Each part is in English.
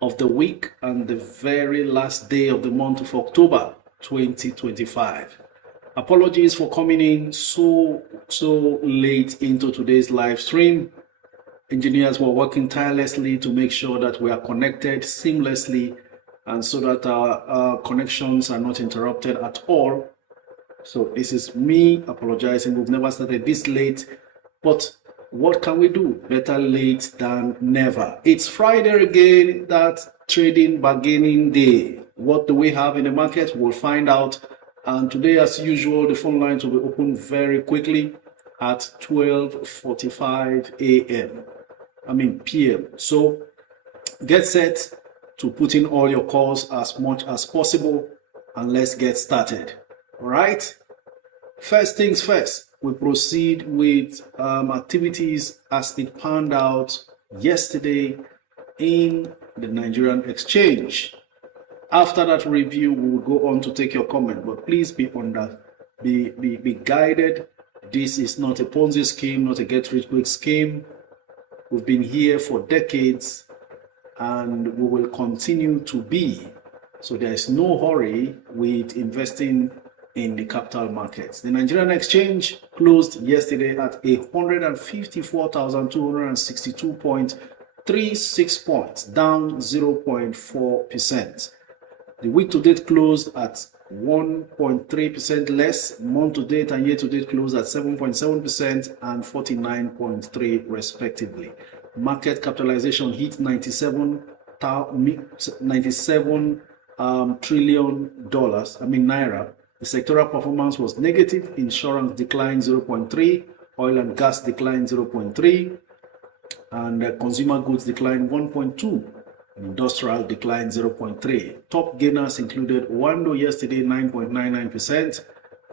of the week and the very last day of the month of October 2025. Apologies for coming in so late into today's live stream. Engineers were working tirelessly to make sure that we are connected seamlessly and so that our connections are not interrupted at all. So this is me apologizing. We've never started this late, but what can we do? Better late than never. It's Friday again, that trading bargaining day. What do we have in the market? We'll find out. And today, as usual, the phone lines will be open very quickly at 12:45 p.m. So get set to put in all your calls as much as possible and let's get started. All right. First things first. We proceed with activities as it panned out yesterday in the Nigerian exchange. After that review, we will go on to take your comment, but please be guided. This is not a Ponzi scheme, not a get-rich-quick scheme. We've been here for decades, and we will continue to be. So there is no hurry with investing in the capital markets. The Nigerian exchange closed yesterday at 154,262.36 points, down 0.4%. The week-to-date closed at 1.3% less. Month-to-date and year-to-date closed at 7.7% and 49.3% respectively. Market capitalization hit 97 trillion naira. The sectoral performance was negative. Insurance declined 0.3%, oil and gas declined 0.3%, and consumer goods declined 1.2%. Industrial declined 0.3%. Top gainers included Wando yesterday 9.99%,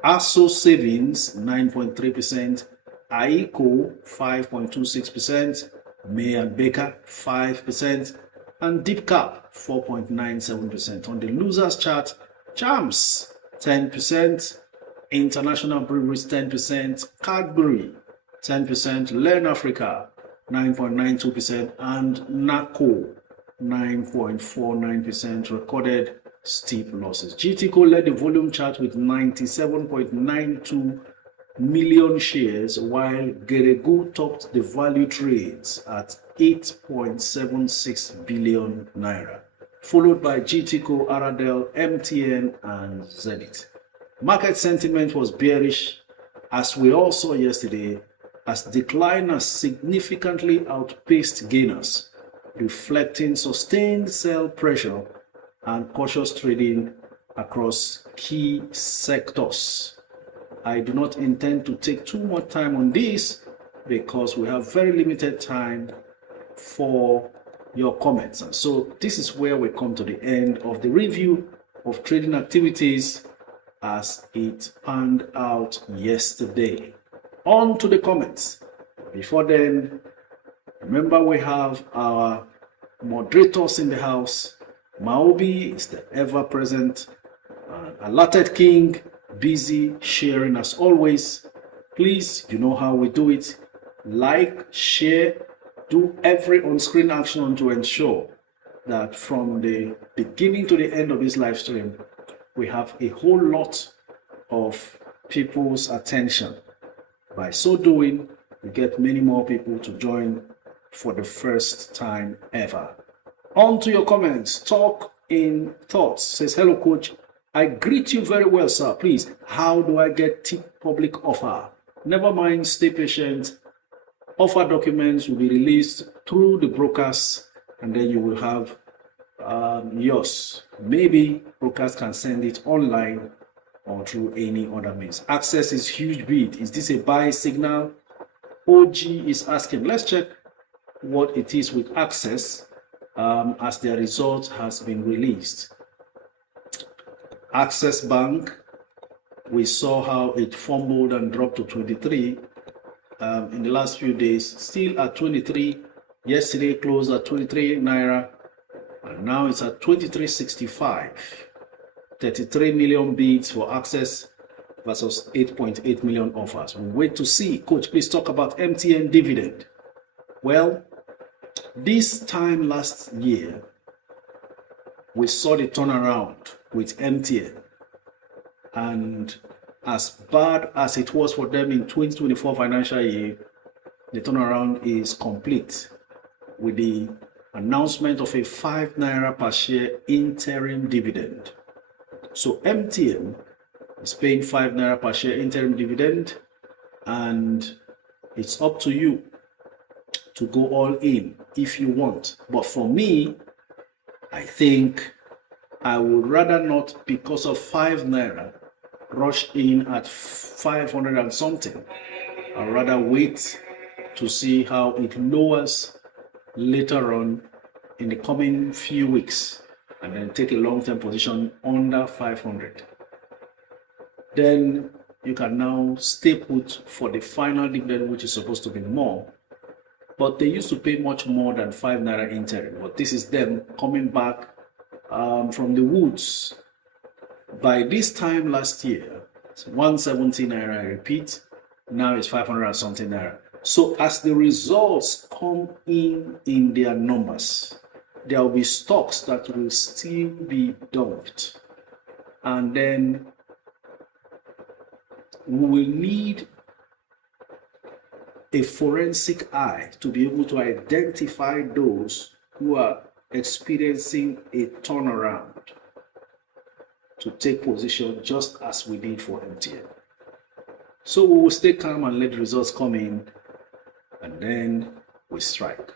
ASO Savings 9.3%, AICO 5.26%, May and Baker 5%, and Deep Cap 4.97%. On the losers chart, Chams 10%, International Breweries 10%, Cadbury 10%, Learn Africa 9.92%, and Napco 9.49% recorded steep losses. GTCO led the volume chart with 97.92 million shares, while Geregu topped the value trades at 8.76 billion naira, followed by GTCO, Aradel, MTN, and Zenith. Market sentiment was bearish, as we all saw yesterday, as decliners significantly outpaced gainers, reflecting sustained sell pressure and cautious trading across key sectors. I do not intend to take too much time on this because we have very limited time for your comments. And so this is where we come to the end of the review of trading activities as it panned out yesterday. On to the comments. Before then, remember we have our moderators in the house. Maobi is the ever-present alerted king, busy sharing as always. Please, you know how we do it. Like, share, do every on-screen action to ensure that from the beginning to the end of this live stream, we have a whole lot of people's attention. By so doing, we get many more people to join for the first time ever. On to your comments. Talk in Thoughts says, hello coach, I greet you very well sir. Please, how do I get TIP public offer? Never mind, stay patient. Offer documents will be released through the brokers and then you will have yours. Maybe brokers can send it online or through any other means. Access is huge bid. Is this a buy signal? OG is asking. Let's check what it is with Access as their result has been released. Access Bank, we saw how it fumbled and dropped to 23 in the last few days, still at 23. Yesterday closed at 23 naira, and now it's at 23.65. 33 million bids for Access versus 8.8 million offers. We wait to see. Coach, please talk about MTN dividend. Well, this time last year, we saw the turnaround with MTN. And as bad as it was for them in 2024 financial year, the turnaround is complete with the announcement of a 5 naira per share interim dividend. So MTN is paying 5 naira per share interim dividend, and it's up to you to go all in if you want. But for me, I think I would rather not, because of 5 naira, rush in at 500 and something. I'd rather wait to see how it lowers later on in the coming few weeks, and then take a long-term position under 500. Then you can now stay put for the final dividend, which is supposed to be more. But they used to pay much more than 5 naira interim. But this is them coming back from the woods. By this time last year, it's 170 naira, I repeat. Now it's 500 and something naira. So as the results come in their numbers, there will be stocks that will still be dumped. And then we will need a forensic eye to be able to identify those who are experiencing a turnaround, to take position just as we did for MTN. So we will stay calm and let the results come in, and then we strike.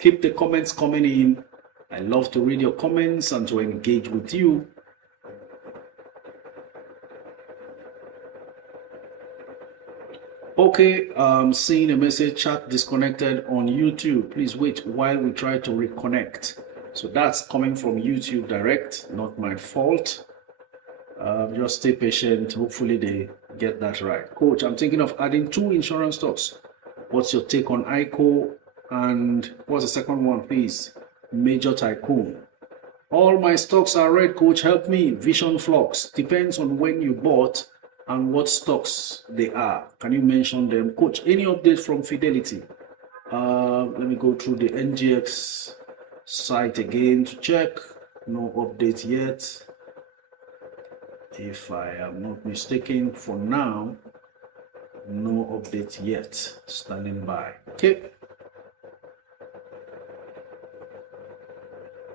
Keep the comments coming in. I love to read your comments and to engage with you. Okay, seeing a message, chat disconnected on YouTube. Please wait while we try to reconnect. So that's coming from YouTube direct, not my fault. Just stay patient. Hopefully they get that right. Coach, I'm thinking of adding 2 insurance stocks. What's your take on ICO? And what's the second one, please? Major Tycoon. All my stocks are red, coach. Help me. Vision Flux. Depends on when you bought and what stocks they are. Can you mention them? Coach, any update from Fidelity? Let me go through the NGX site again to check. No update yet. If I am not mistaken, for now, no update yet. Standing by. Okay.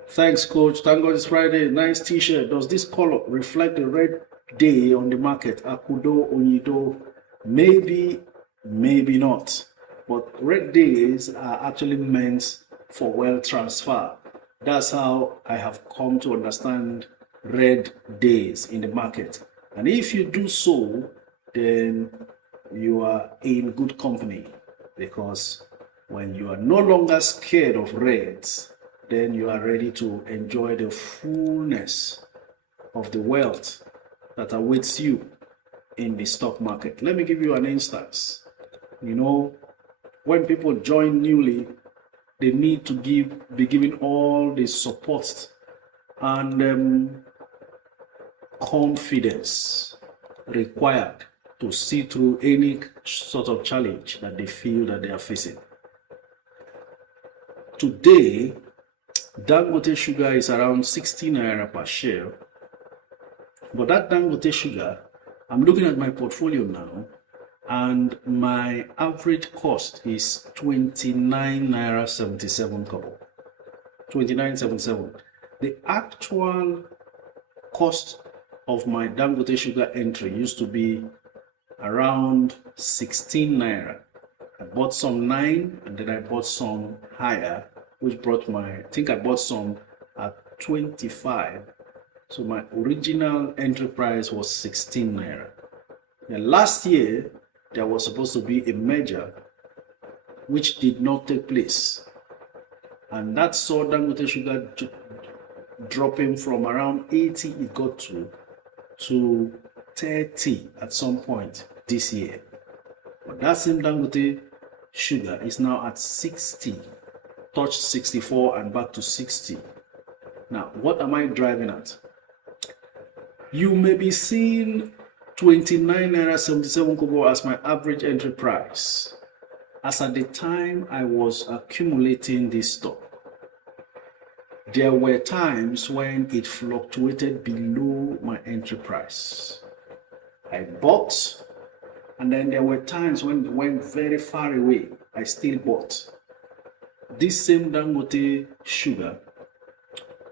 Thanks, coach. Thank God it's Friday. Nice t-shirt. Does this color reflect the red day on the market? Akudo, Onido? Maybe, maybe not. But red days are actually meant for wealth transfer. That's how I have come to understand red days in the market. And if you do so, then you are in good company, because when you are no longer scared of reds, then you are ready to enjoy the fullness of the wealth that awaits you in the stock market. Let me give you an instance. You know, when people join newly, they need to be given all the support and confidence required to see through any sort of challenge that they feel that they are facing. Today, Dangote sugar is around 16 naira per share. But that Dangote sugar, I'm looking at my portfolio now, and my average cost is 29 naira 77 kobo. 29.77. The actual cost of my Dangote sugar entry used to be around 16 naira. I bought some 9, and then I bought some higher, which brought I think I bought some at 25. So my original entry price was 16 naira. And last year, there was supposed to be a merger which did not take place. And that saw Dangote sugar dropping from around 80 it got to 30 at some point this year. But that same Dangote sugar is now at 60, touched 64 and back to 60. Now, what am I driving at? You may be seeing 29 naira 77 kobo as my average entry price, as at the time I was accumulating this stock. There were times when it fluctuated below my entry price. I bought, and then there were times when it went very far away. I still bought. This same Dangote sugar,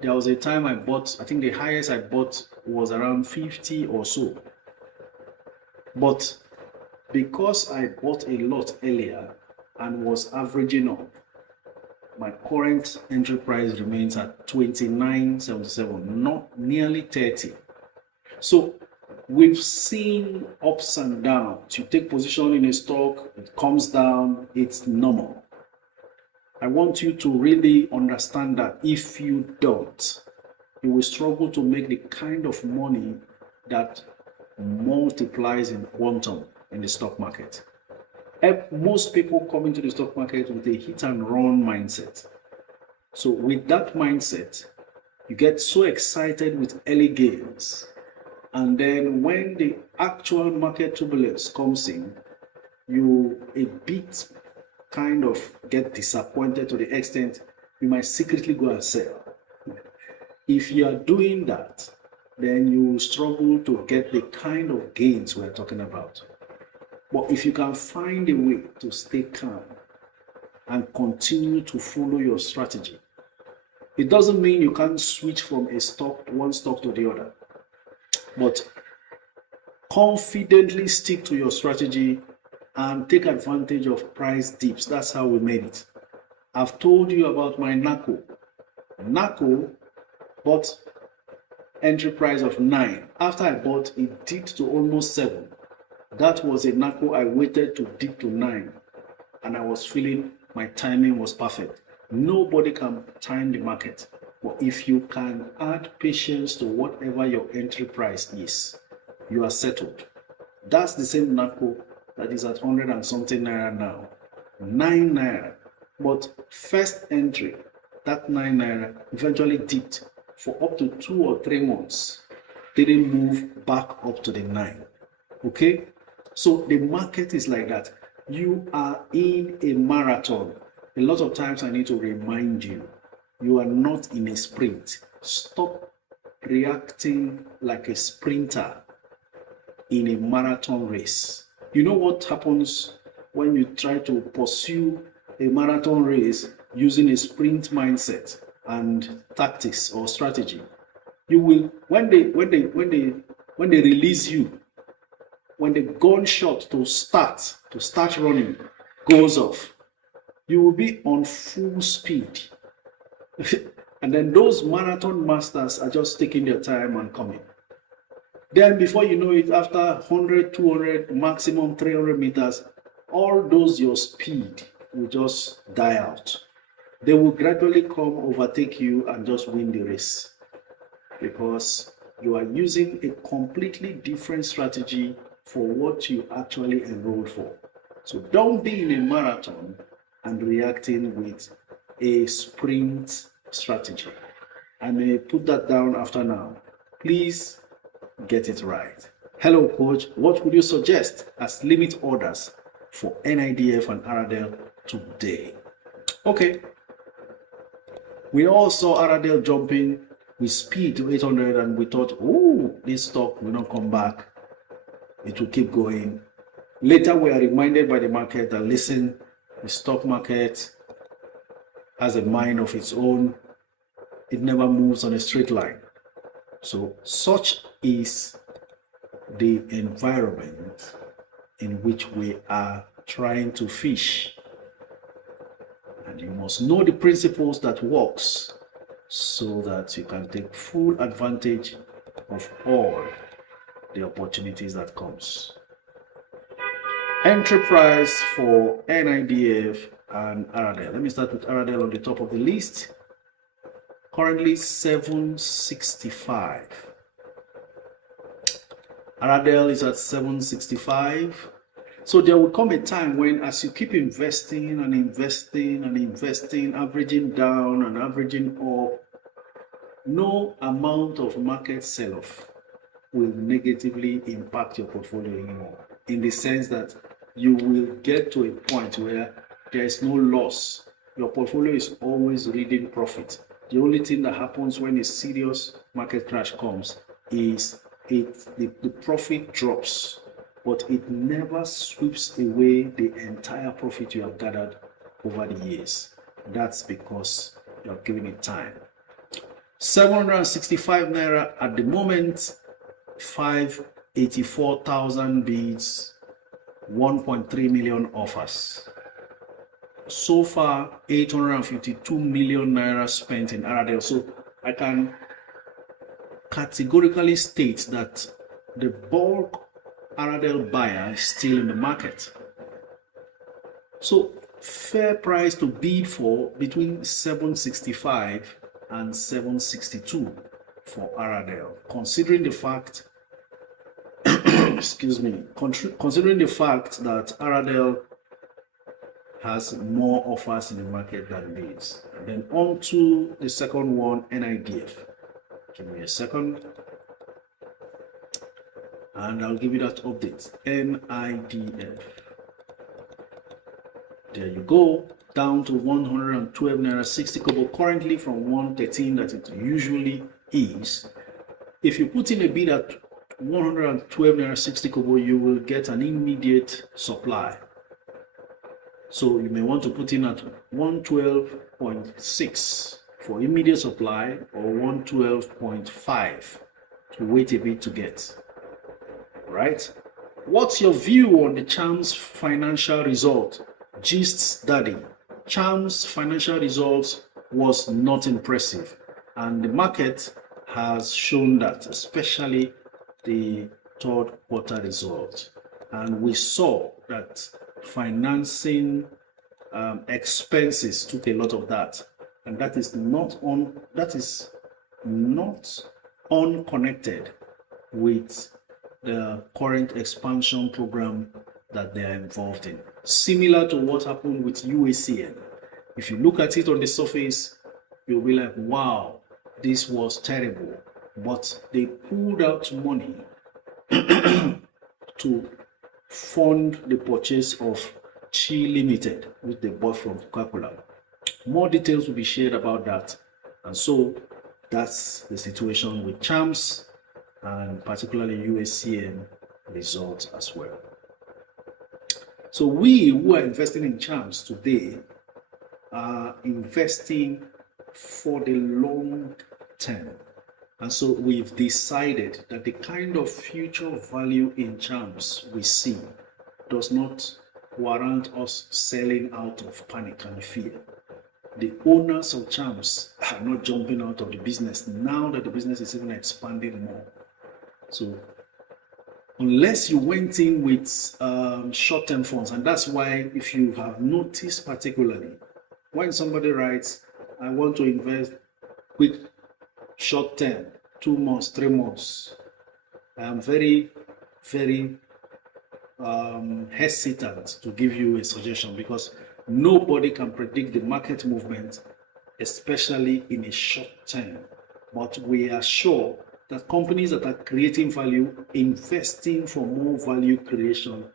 there was a time I bought, I think the highest I bought was around 50 or so. But because I bought a lot earlier and was averaging up, my current entry price remains at 29.77, not nearly 30. So we've seen ups and downs. You take position in a stock, it comes down, it's normal. I want you to really understand that if you don't, you will struggle to make the kind of money that multiplies in quantum in the stock market. Most people come into the stock market with a hit and run mindset. So with that mindset, you get so excited with early gains. And then when the actual market turbulence comes in, you a bit kind of get disappointed to the extent you might secretly go and sell. If you are doing that, then you will struggle to get the kind of gains we're talking about. But if you can find a way to stay calm and continue to follow your strategy, it doesn't mean you can't switch from one stock to the other. But confidently stick to your strategy and take advantage of price dips. That's how we made it. I've told you about my Napco. Napco bought entry price of 9. After I bought, it dipped to almost 7. That was a Napco I waited to dip to 9. And I was feeling my timing was perfect. Nobody can time the market. But if you can add patience to whatever your entry price is, you are settled. That's the same Napco that is at 100 and something naira now. 9 naira. But first entry, that 9 naira eventually dipped for up to 2 or 3 months. Didn't move back up to the 9. Okay? So the market is like that. You are in a marathon. A lot of times I need to remind you, you are not in a sprint. Stop reacting like a sprinter in a marathon race. You know what happens when you try to pursue a marathon race using a sprint mindset and tactics or strategy? You will, when they release you, when the gunshot to start running goes off, you will be on full speed. And then those marathon masters are just taking their time and coming. Then before you know it, after 100, 200, maximum 300 meters, all those your speed will just die out. They will gradually come overtake you and just win the race, because you are using a completely different strategy for what you actually enrolled for. So don't be in a marathon and reacting with a sprint strategy. I may put that down after now. Please get it right. Hello, coach. What would you suggest as limit orders for NIDF and Aradel today? Okay. We all saw Aradel jumping with speed to 800, and we thought, oh, this stock will not come back. It will keep going. Later, we are reminded by the market that, listen, the stock market has a mind of its own. It never moves on a straight line. So such is the environment in which we are trying to fish. And you must know the principles that works so that you can take full advantage of all the opportunities that comes. Entry price for NIDF and Aradel. Let me start with Aradel on the top of the list. Currently 765. Aradel is at 765. So there will come a time when, as you keep investing and investing and investing, averaging down and averaging up, no amount of market sell-off will negatively impact your portfolio anymore. In the sense that you will get to a point where there is no loss. Your portfolio is always reading profit. The only thing that happens when a serious market crash comes is the profit drops, but it never sweeps away the entire profit you have gathered over the years. That's because you are giving it time. 765 naira at the moment, 584,000 bids, 1.3 million offers. So far, 852 million naira spent in Aradel. So I can categorically state that the bulk Aradel buyer is still in the market. So fair price to bid for between 765 and 762 for Aradel, considering the fact considering the fact that Aradel has more offers in the market than bids. And then on to the second one, NIDF. Give me a second and I'll give you that update. NIDF. There you go, down to 112 naira 60 kobo, currently from 113 that it usually is. If you put in a bid at 112 naira 60 kobo, you will get an immediate supply. So you may want to put in at 112.6 for immediate supply, or 112.5 to wait a bit to get. Right? What's your view on the Chams financial result? Gist's daddy. Chams financial results was not impressive, and the market has shown that, especially the third quarter result. And we saw that financing expenses took a lot of that, and that is not unconnected with the current expansion program that they are involved in. Similar to what happened with UACN. If you look at it on the surface, you'll be like, wow, this was terrible. But they pulled out money to fund the purchase of Chi Limited, which they bought from Coca-Cola. More details will be shared about that. And so that's the situation with Chams and particularly UACN results as well. So we who are investing in Chams today are investing for the long term. And so we've decided that the kind of future value in Chams we see does not warrant us selling out of panic and fear. The owners of Chams are not jumping out of the business now that the business is even expanding more. So unless you went in with short-term funds, and that's why if you have noticed particularly, when somebody writes, I want to invest quick short-term, 2 months, 3 months, I am very, very hesitant to give you a suggestion, because nobody can predict the market movement, especially in a short term. But we are sure that companies that are creating value, investing for more value creation,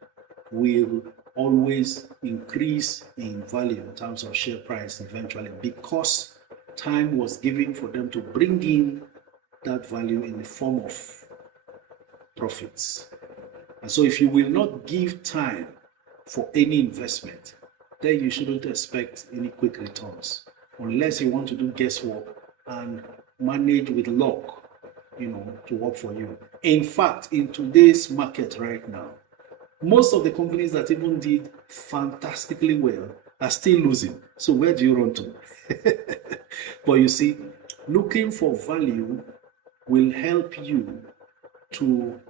will always increase in value in terms of share price eventually, because time was given for them to bring in that value in the form of profits. And so if you will not give time for any investment, then you shouldn't expect any quick returns, unless you want to do guesswork and manage with luck, to work for you. In fact, in today's market right now, most of the companies that even did fantastically well are still losing. So where do you run to? But you see, looking for value will help you to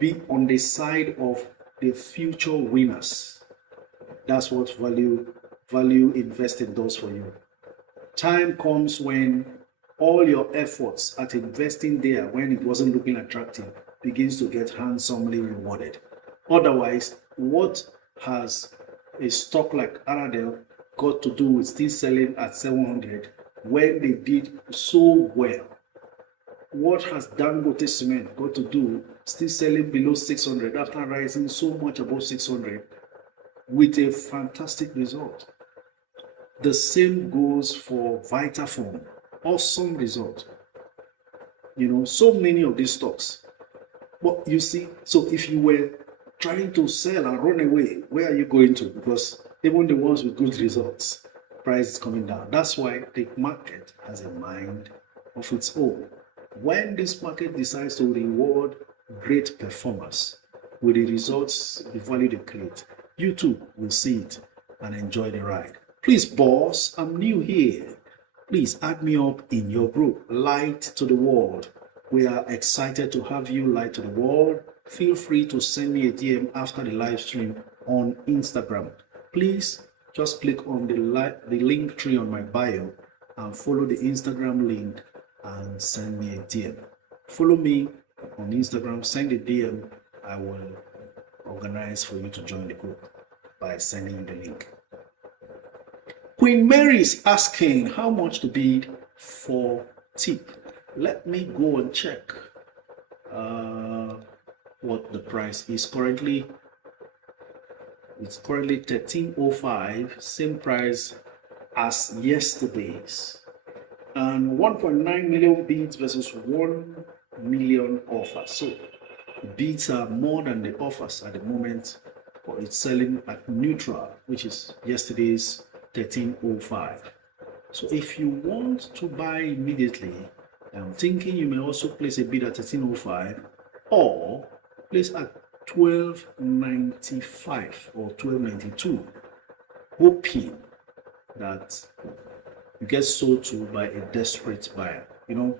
be on the side of the future winners. That's what value investing does for you. Time comes when all your efforts at investing there, when it wasn't looking attractive, begins to get handsomely rewarded. Otherwise, what has a stock like Aradel got to do with still selling at 700 when they did so well? What has Dangote Cement got to do still selling below 600 after rising so much above 600 with a fantastic result? The same goes for Vitafoam Awesome result. You know, so many of these stocks. But you see, so if you were trying to sell and run away, where are you going to? Because even the ones with good results, price is coming down. That's why the market has a mind of its own. When this market decides to reward great performers with the results, the value they create, you too will see it and enjoy the ride. Please, boss, I'm new here. Please add me up in your group, Light to the World. We are excited to have you, Light to the World. Feel free to send me a DM after the live stream on Instagram. Please just click on the link tree on my bio and follow the Instagram link and send me a DM. Follow me on Instagram, send a DM. I will organize for you to join the group by sending you the link. Queen Mary is asking how much to bid for TIP. Let me go and check what the price is currently. It's currently 1305, same price as yesterday's, and 1.9 million bids versus 1 million offers. So bids are more than the offers at the moment, but it's selling at neutral, which is yesterday's 1305. So if you want to buy immediately, I'm thinking you may also place a bid at 1305 or place at 1295 or 1292, hoping that you get sold to by a desperate buyer. You know,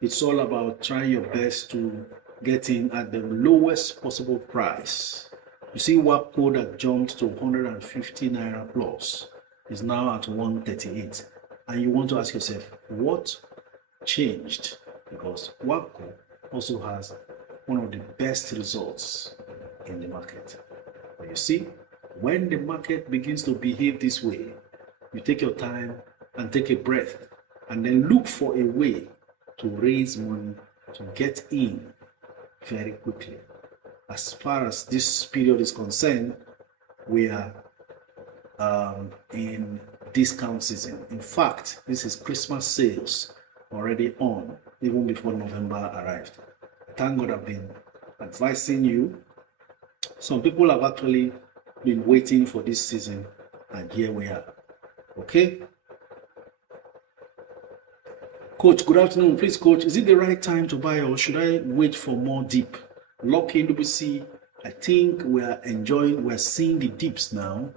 it's all about trying your best to get in at the lowest possible price. You see Napco that jumped to 150 naira plus is now at 138, and you want to ask yourself what changed, because Napco also has one of the best results in the market. But you see, when the market begins to behave this way, you take your time and take a breath and then look for a way to raise money to get in very quickly. As far as this period is concerned, we are in discount season. In fact, this is Christmas sales already on, even before November arrived. Thank God I've been advising you. Some people have actually been waiting for this season, and here we are. Okay? Coach, good afternoon. Please, Coach, is it the right time to buy or should I wait for more dip? Lucky WC, I think we're seeing the dips now.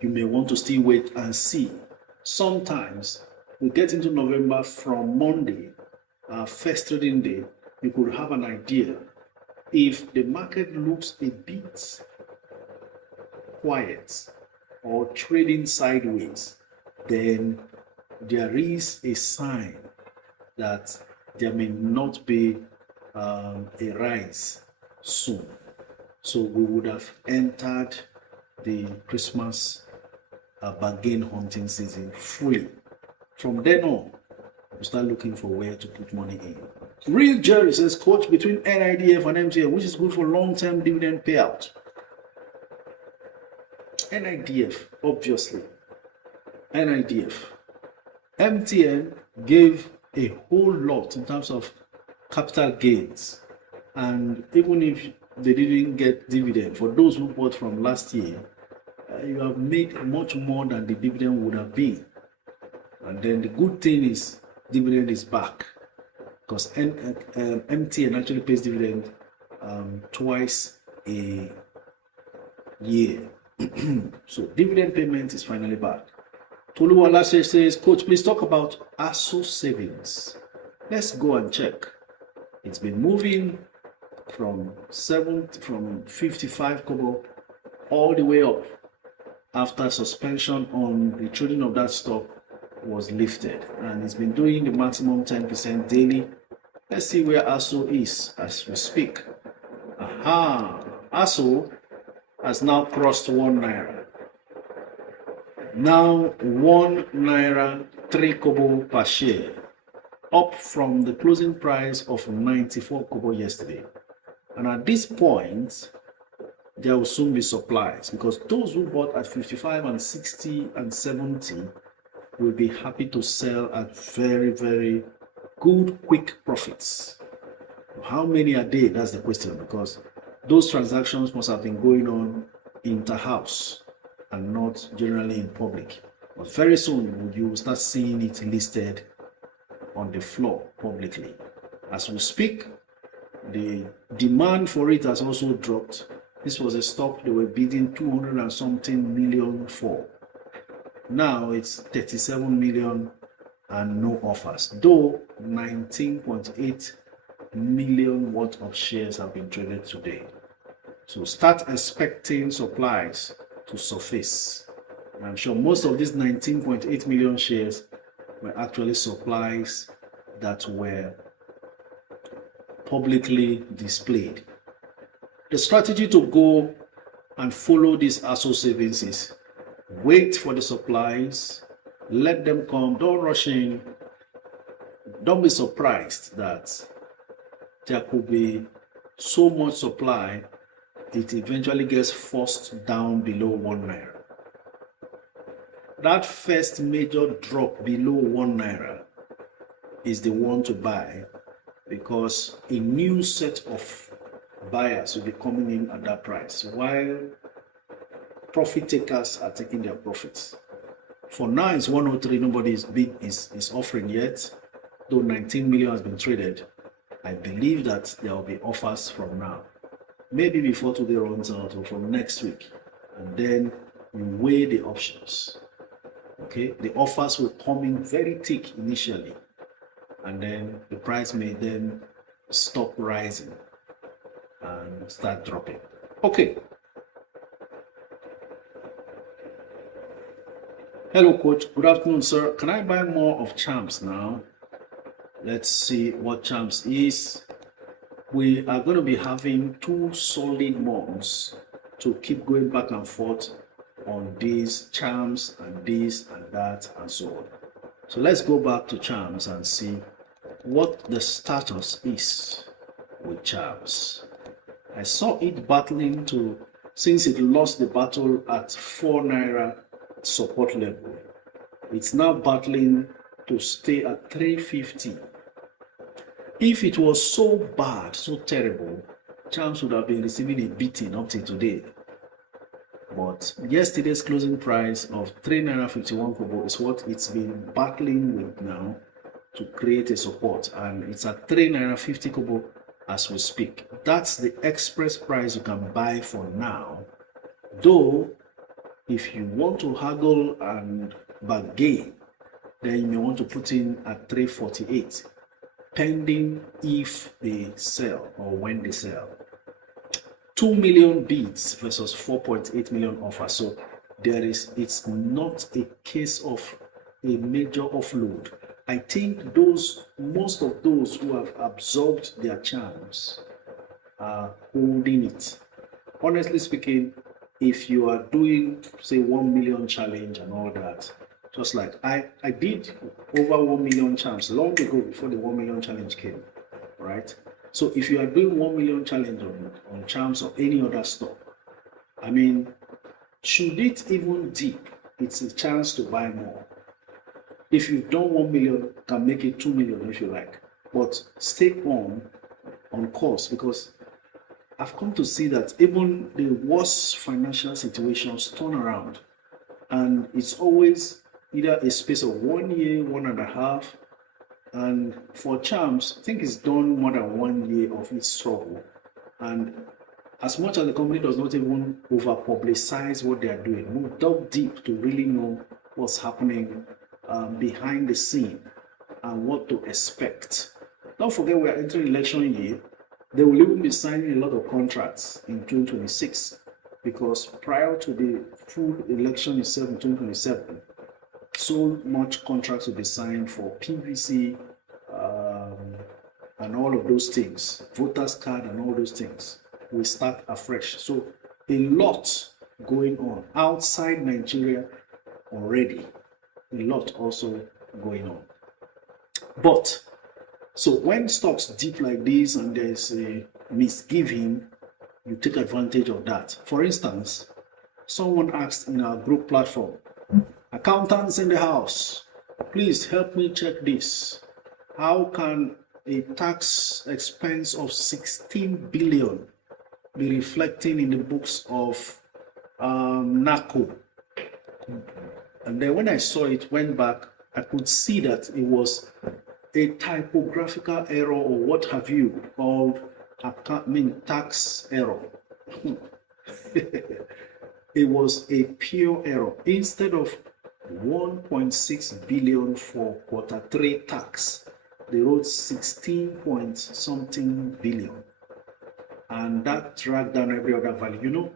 You may want to still wait and see. Sometimes we get into November from Monday, first trading day, you could have an idea. If the market looks a bit quiet or trading sideways, then there is a sign that there may not be a rise soon. So we would have entered the Christmas bargain hunting season fully. From then on, we start looking for where to put money in. Real Jerry says, Coach, between NIDF and MTN, which is good for long-term dividend payout? NIDF, obviously. NIDF. MTN gave a whole lot in terms of capital gains. And even if they didn't get dividend, for those who bought from last year, you have made much more than the dividend would have been. And then the good thing is, dividend is back. Because MTN actually pays dividend twice a year. So dividend payment is finally back. Toluwala says, Coach, please talk about ASO savings. Let's go and check. It's been moving from 55 kobo all the way up after suspension on the trading of that stock was lifted, and it's been doing the maximum 10% daily. Let's see where ASO is as we speak. Aha! ASO has now crossed 1 naira. Now 1 naira 3 kobo per share, up from the closing price of 94 kobo yesterday. And at this point, there will soon be supplies, because those who bought at 55 and 60 and 70 will be happy to sell at very, very good, quick profits. How many a day? That's the question, because those transactions must have been going on inter-house and not generally in public. But very soon you will start seeing it listed on the floor publicly. As we speak, the demand for it has also dropped. This was a stock they were bidding 200 and something million for. Now it's 37 million and no offers, though 19.8 million worth of shares have been traded today. So start expecting supplies to surface. And I'm sure most of these 19.8 million shares were actually supplies that were publicly displayed. The strategy to go and follow these ASO savings is wait for the supplies, let them come, don't rush in. Don't be surprised that there could be so much supply, it eventually gets forced down below 1 naira. That first major drop below 1 naira is the one to buy, because a new set of buyers will be coming in at that price, while profit takers are taking their profits. For now, it's 103. Nobody is offering yet, though 19 million has been traded. I believe that there will be offers from now, maybe before today runs out or from next week, and then you weigh the options. Okay, the offers will come in very thick initially, and then the price may then stop rising and start dropping. Okay. Hello, coach. Good afternoon, sir. Can I buy more of Chams now? Let's see what Chams is. We are going to be having 2 solid months to keep going back and forth on these Chams and this and that and so on. So let's go back to Chams and see what the status is with Chams. I saw it battling to, since it lost the battle at 4 naira support level, it's now battling to stay at 350. If it was so bad, so terrible, Chams would have been receiving a beating up till today. But yesterday's closing price of 3.51 naira is what it's been battling with now to create a support, and it's at 3.50 naira as we speak. That's the express price you can buy for now, though if you want to haggle and bargain, then you may want to put in at 348, pending if they sell or when they sell. 2 million bids versus 4.8 million offers. So it's not a case of a major offload. I think most of those who have absorbed their chance are holding it. Honestly speaking, if you are doing, say, 1 million challenge and all that, just like I did over 1 million chance long ago before the 1 million challenge came, right? So if you are doing 1 million challenge on Chams or any other stock, I mean, should it even dip, it's a chance to buy more. If you've done 1 million, you can make it 2 million if you like, but stay on course, because I've come to see that even the worst financial situations turn around, and it's always either a space of 1 year, 1.5, and for Chams, I think it's done more than 1 year of its struggle. And as much as the company does not even over publicize what they are doing, we'll delve deep to really know what's happening behind the scene and what to expect. Don't forget, we are entering election year. They will even be signing a lot of contracts in 2026, because prior to the full election itself in 2027, so much contracts will be signed for PVC and all of those things, voters card and all those things will start afresh. So a lot going on outside Nigeria already, a lot also going on. But so when stocks dip like this and there's a misgiving, you take advantage of that. For instance, someone asked in our group platform, accountants in the house, Please help me check this. How can a tax expense of 16 billion be reflecting in the books of Napco? And then when I saw it, went back, I could see that it was a typographical error or what have you called tax error. It was a pure error. Instead of 1.6 billion for Q3 tax, they wrote 16 point something billion, and that dragged down every other value. You know,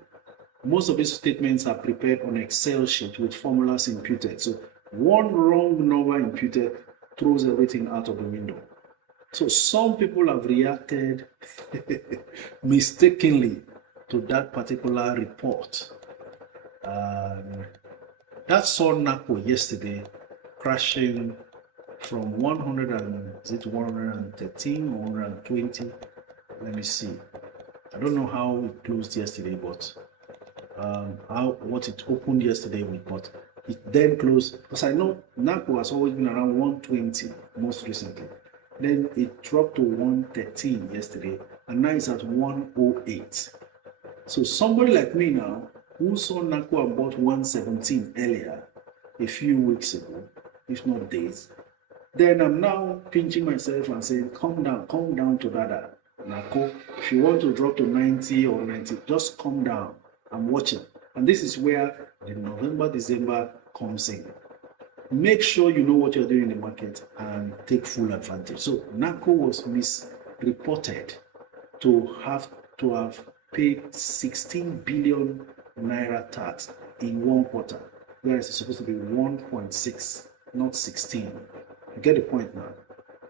most of these statements are prepared on Excel sheet with formulas imputed. So one wrong number imputed throws everything out of the window. So some people have reacted mistakenly to that particular report. That saw Napco yesterday crashing from 113 or 120. Let me see. I don't know how it closed yesterday, but what it opened yesterday with, but it then closed, because I know Napco has always been around 120 most recently. Then it dropped to 113 yesterday, and now it's at 108. So somebody like me now, who saw Napco about 117 earlier, a few weeks ago, if not days, then I'm now pinching myself and saying, come down to that Napco. If you want to drop to 90 or 90, just come down. I'm watching. And this is where the November, December comes in. Make sure you know what you're doing in the market and take full advantage. So Napco was misreported to have paid 16 billion naira tax in one quarter, whereas it's supposed to be 1.6, not 16. You get the point now.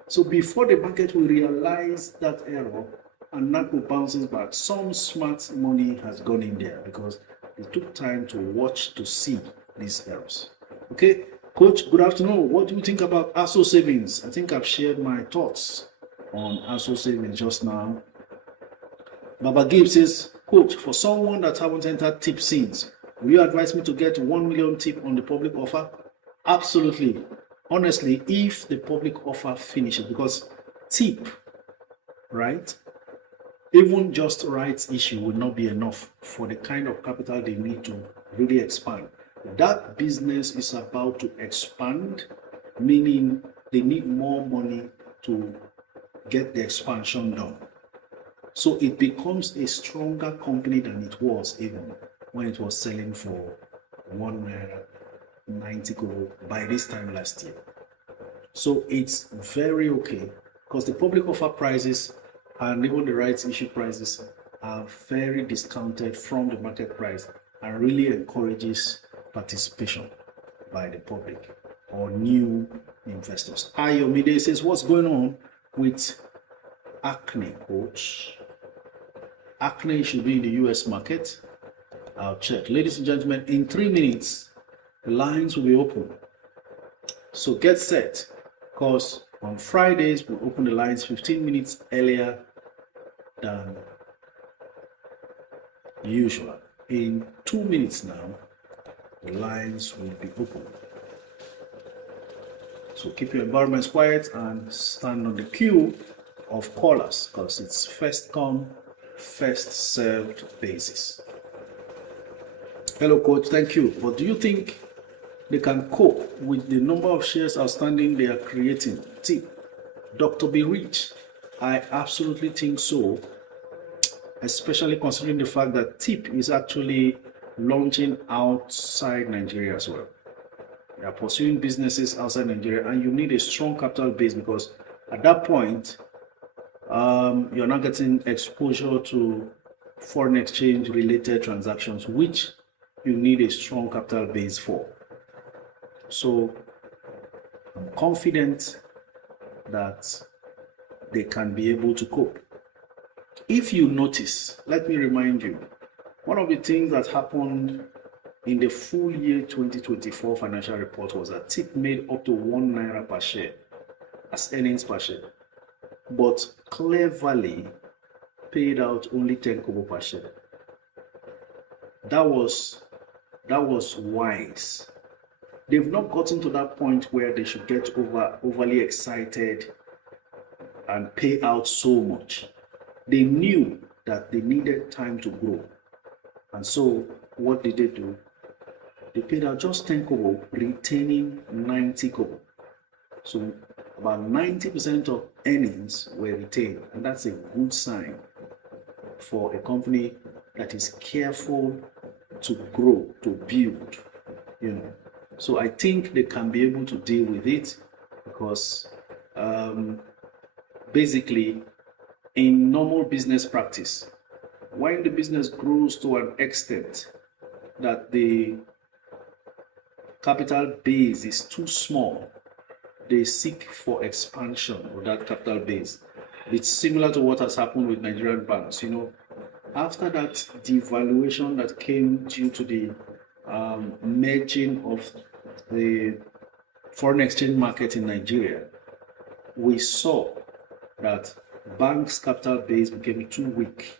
So before the market will realize that error and Napco bounces back, some smart money has gone in there because they took time to watch to see these errors. Okay, Coach, good afternoon. What do you think about ASO savings? I think I've shared my thoughts on ASO savings just now. Baba Gibbs says, Coach, for someone that haven't entered TIP since, will you advise me to get 1 million TIP on the public offer? Absolutely. Honestly, if the public offer finishes, because TIP, right, even just rights issue will not be enough for the kind of capital they need to really expand. That business is about to expand, meaning they need more money to get the expansion done. So it becomes a stronger company than it was even when it was selling for 190 kobo by this time last year. So it's very okay because the public offer prices and even the rights issue prices are very discounted from the market price and really encourages participation by the public or new investors. Ayomide says, what's going on with Acne, Coach? Acne should be in the US market. I'll check. Ladies and gentlemen, in 3 minutes, the lines will be open. So get set, because on Fridays, we'll open the lines 15 minutes earlier than usual. In 2 minutes now, the lines will be open. So keep your environments quiet and stand on the queue of callers, because it's first come, first served basis. Hello, Coach. Thank you. But do you think they can cope with the number of shares outstanding they are creating? TIP, Dr. B. Rich, I absolutely think so, especially considering the fact that TIP is actually launching outside Nigeria as well. They are pursuing businesses outside Nigeria, and you need a strong capital base, because at that point, you're not getting exposure to foreign exchange related transactions, which you need a strong capital base for. So I'm confident that they can be able to cope. If you notice, let me remind you, one of the things that happened in the full year 2024 financial report was that TIP made up to 1 naira per share as earnings per share, but cleverly paid out only 10 kobo per share. That was wise. they've not gotten to that point where they should get overly excited and pay out so much. They knew that they needed time to grow. And so what did they do? They paid out just 10 kobo, retaining 90 kobo. So about 90% of earnings were retained, and that's a good sign for a company that is careful to grow, to build, you know. So I think they can be able to deal with it because basically in normal business practice, when the business grows to an extent that the capital base is too small, they seek for expansion of that capital base. It's similar to what has happened with Nigerian banks. You know, after that devaluation that came due to the merging of the foreign exchange market in Nigeria, we saw that banks' capital base became too weak.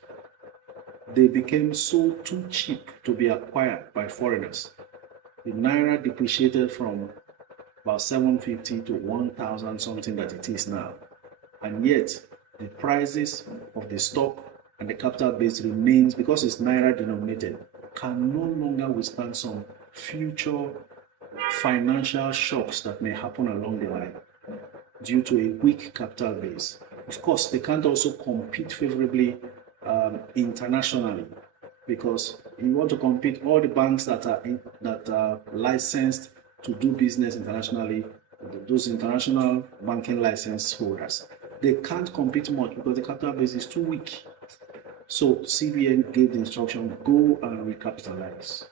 They became so too cheap to be acquired by foreigners. The naira depreciated from about 750 to 1,000 something that it is now. And yet, the prices of the stock and the capital base remains, because it's naira denominated, can no longer withstand some future financial shocks that may happen along the line due to a weak capital base. Of course, they can't also compete favorably internationally, because you want to compete, all the banks that are licensed to do business internationally, those international banking license holders, they can't compete much because the capital base is too weak. So CBN gave the instruction, go and recapitalize.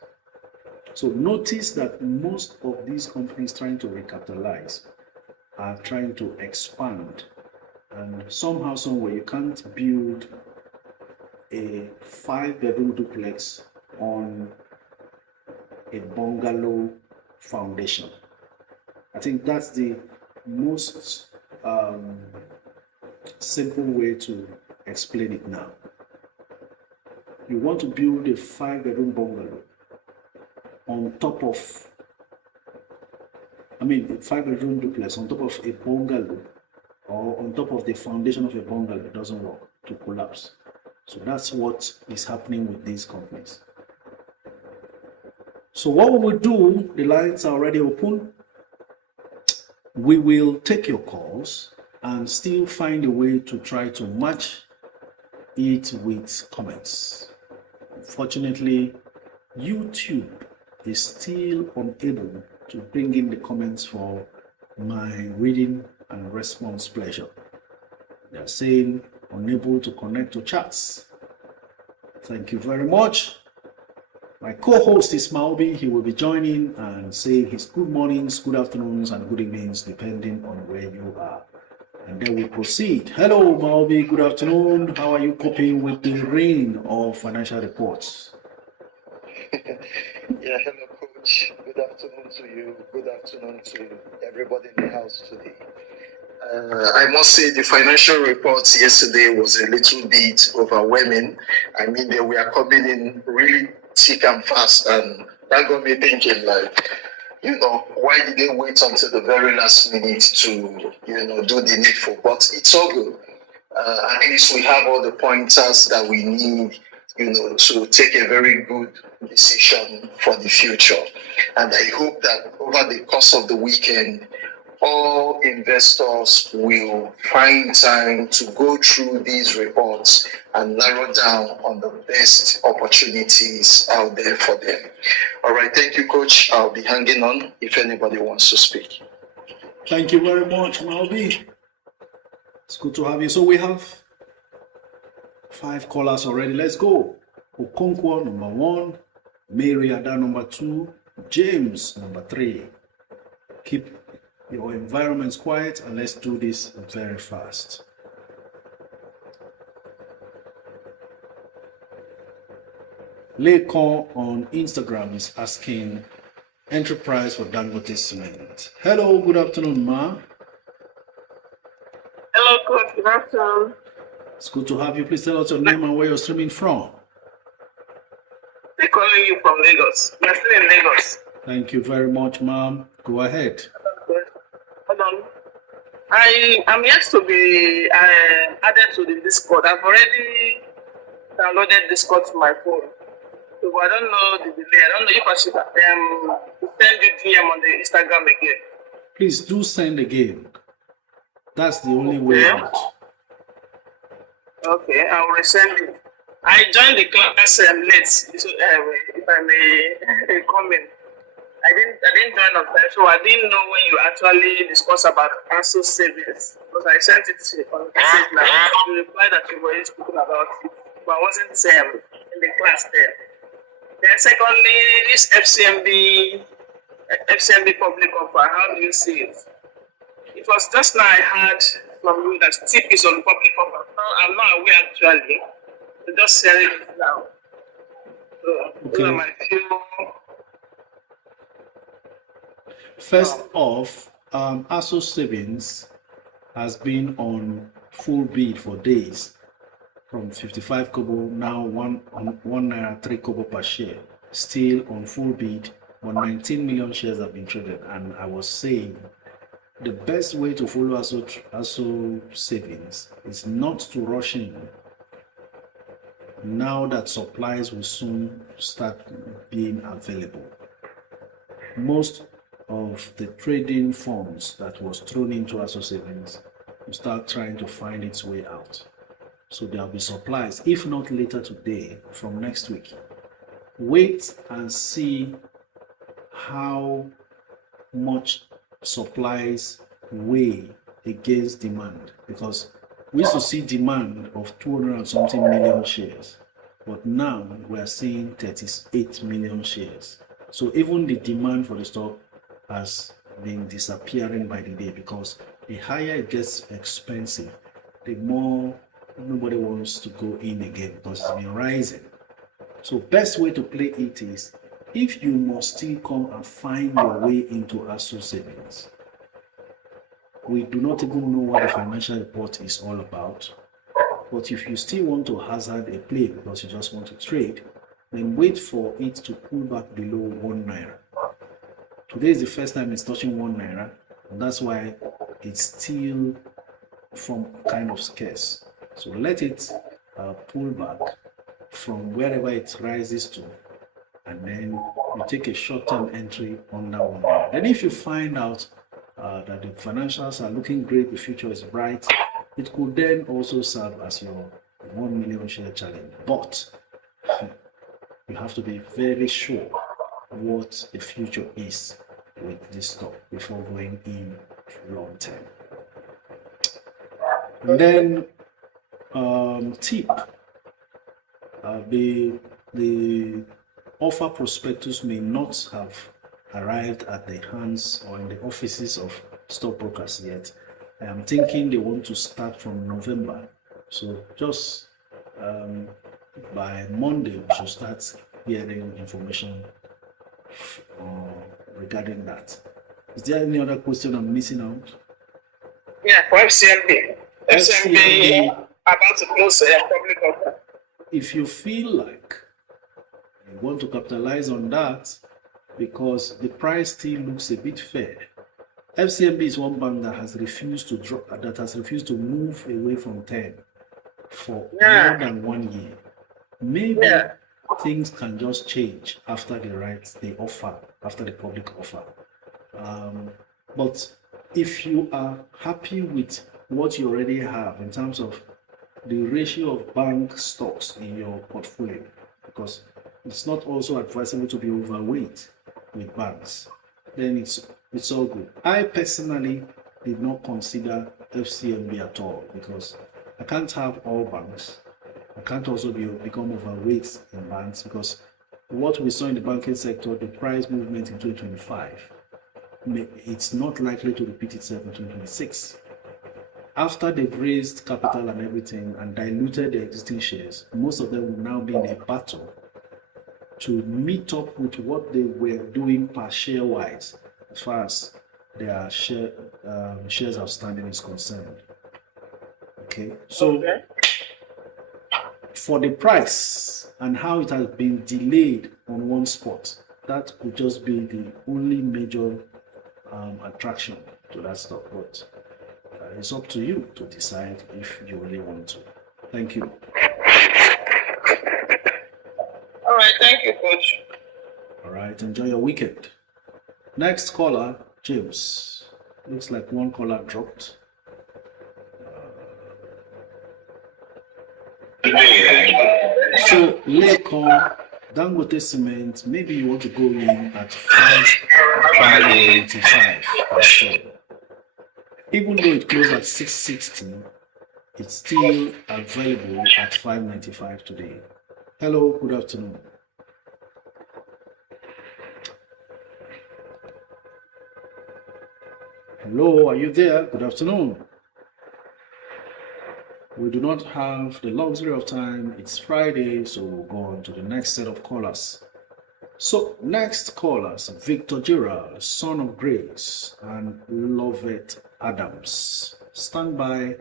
So notice that most of these companies trying to recapitalize are trying to expand, and somehow, somewhere, you can't build a 5-bedroom duplex on a bungalow foundation. I think that's the most simple way to explain it now. You want to build a 5-bedroom bungalow on top of, a 5-bedroom duplex on top of a bungalow, or on top of the foundation of a bungalow. It doesn't work, to collapse. So that's what is happening with these companies. So what we will do, the lines are already open. We will take your calls and still find a way to try to match it with comments. Unfortunately, YouTube is still unable to bring in the comments for my reading and response pleasure. They are saying unable to connect to chats. Thank you very much. My co-host is Maobi. He will be joining and saying his good mornings, good afternoons, and good evenings, depending on where you are. And then we proceed. Hello, Maobi. Good afternoon. How are you coping with the rain of financial reports? Yeah, hello, Coach. Good afternoon to you. Good afternoon to everybody in the house today. I must say the financial reports yesterday was a little bit overwhelming. I mean, they were coming in really thick and fast, and that got me thinking, like, why did they wait until the very last minute to, do the needful? But it's all good. At least we have all the pointers that we need, to take a very good decision for the future. And I hope that over the course of the weekend, all investors will find time to go through these reports and narrow down on the best opportunities out there for them. All right, thank you, Coach. I'll be hanging on if anybody wants to speak. Thank you very much, Malbi. It's good to have you. So we have 5 callers already. Let's go. Okonkwo, number 1. Mary Ada, number 2. James, number 3. Keep your environments quiet and let's do this very fast. Lekon on Instagram is asking enterprise for Dangote Cement. Hello, good afternoon, Ma. Hello, Coach. Good afternoon. It's good to have you. Please tell us your name and where you're streaming from. We're calling you from Lagos. We're still in Lagos. Thank you very much, ma'am. Go ahead. Okay. Hold on. I am yet to be added to the Discord. I've already downloaded Discord to my phone. So I don't know the delay. I don't know if I should send you DM on the Instagram again. Please do send again. That's the only way out. Okay, I will resend it. I joined the class late, so if I may comment. I didn't join on time, so I didn't know when you actually discuss about ASO savings. Because I sent it on the message now. You replied that you were speaking about it, but I wasn't in the class there. Then secondly, this FCMB public offer, how do you see it? It was just now I heard from you that TIP is on public offer. No, I'm not aware actually. So just sharing it now. So those are my few. First off, ASO savings has been on full bid for days, from 55 kobo, now 1 naira 3 kobo per share, still on full bid. 19 million shares have been traded, and I was saying the best way to follow ASO savings is not to rush in now that supplies will soon start being available. Most of the trading funds that was thrown into ASO savings will start trying to find its way out. So there will be supplies, if not later today, from next week. Wait and see how much supplies weigh against demand, because we used to see demand of 200 and something million shares, but now we are seeing 38 million shares. So even the demand for the stock has been disappearing by the day, because the higher it gets expensive, the more nobody wants to go in again, because it's been rising. So best way to play it is, if you must still come and find your way into ASO savings, we do not even know what the financial report is all about. But if you still want to hazard a play because you just want to trade, then wait for it to pull back below 1 naira. Today is the first time it's touching 1 naira, and that's why it's still from kind of scarce. So let it pull back from wherever it rises to, and then you take a short-term entry under 1 naira. Then if you find out that the financials are looking great, the future is bright, it could then also serve as your 1 million share challenge. But you have to be very sure what the future is with this stock before going in long term. And then TIP, the offer prospectus may not have arrived at the hands or in the offices of stockbrokers yet. I am thinking they want to start from November. So just by Monday, we should start hearing information regarding that. Is there any other question I'm missing out? Yeah, for FCMB. FCMB about to close public offer. If you feel like you want to capitalize on that, because the price still looks a bit fair, FCMB is one bank that has refused to drop, that has refused to move away from 10 for more than 1 year. Maybe things can just change after the offer, after the public offer. But if you are happy with what you already have in terms of the ratio of bank stocks in your portfolio, because it's not also advisable to be overweight with banks, then it's all good. I personally did not consider FCMB at all, because I can't have all banks. I can't also become overweight in banks, because what we saw in the banking sector, the price movement in 2025, it's not likely to repeat itself in 2026. After they've raised capital and everything and diluted the existing shares, most of them will now be in a battle to meet up with what they were doing per share wise, as far as their shares outstanding is concerned. Okay, so for the price and how it has been delayed on one spot, that could just be the only major attraction to that stock, but it's up to you to decide if you really want to. Thank you. All right, thank you, Coach. All right, enjoy your weekend. Next caller, James. Looks like one caller dropped. So, Lekon, Dangote Cement, maybe you want to go in at 5.85 per share. Even though it closed at 660, it's still available at 5.95 today. Hello, good afternoon. Hello, are you there? Good afternoon. We do not have the luxury of time. It's Friday, so we'll go on to the next set of callers. So, next callers, Victor Gerald, son of Grace, and Lovett Adams. Stand by,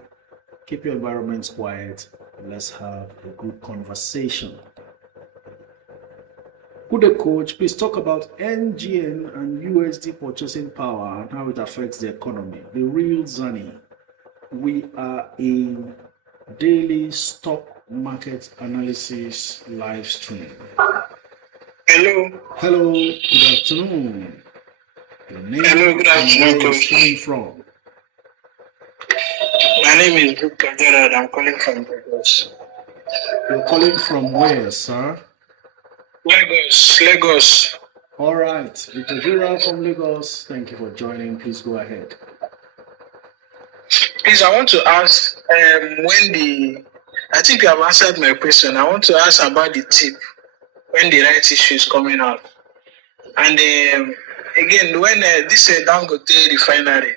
keep your environments quiet, and let's have a good conversation. Good day, Coach. Please talk about NGN and USD purchasing power and how it affects the economy. The real Zani. We are in daily stock market analysis live stream. Hello. Hello, good afternoon. Your name Hello, good afternoon, and where Coach. you're coming from? My name is Victor Gerald. I'm calling from Lagos. You're calling from where, sir? Lagos. All right, Victor Gerald from Lagos. Thank you for joining. Please go ahead. Please, I want to ask I think you have answered my question. I want to ask about the tip when the right issue is coming out. And again, when this Dangote refinery,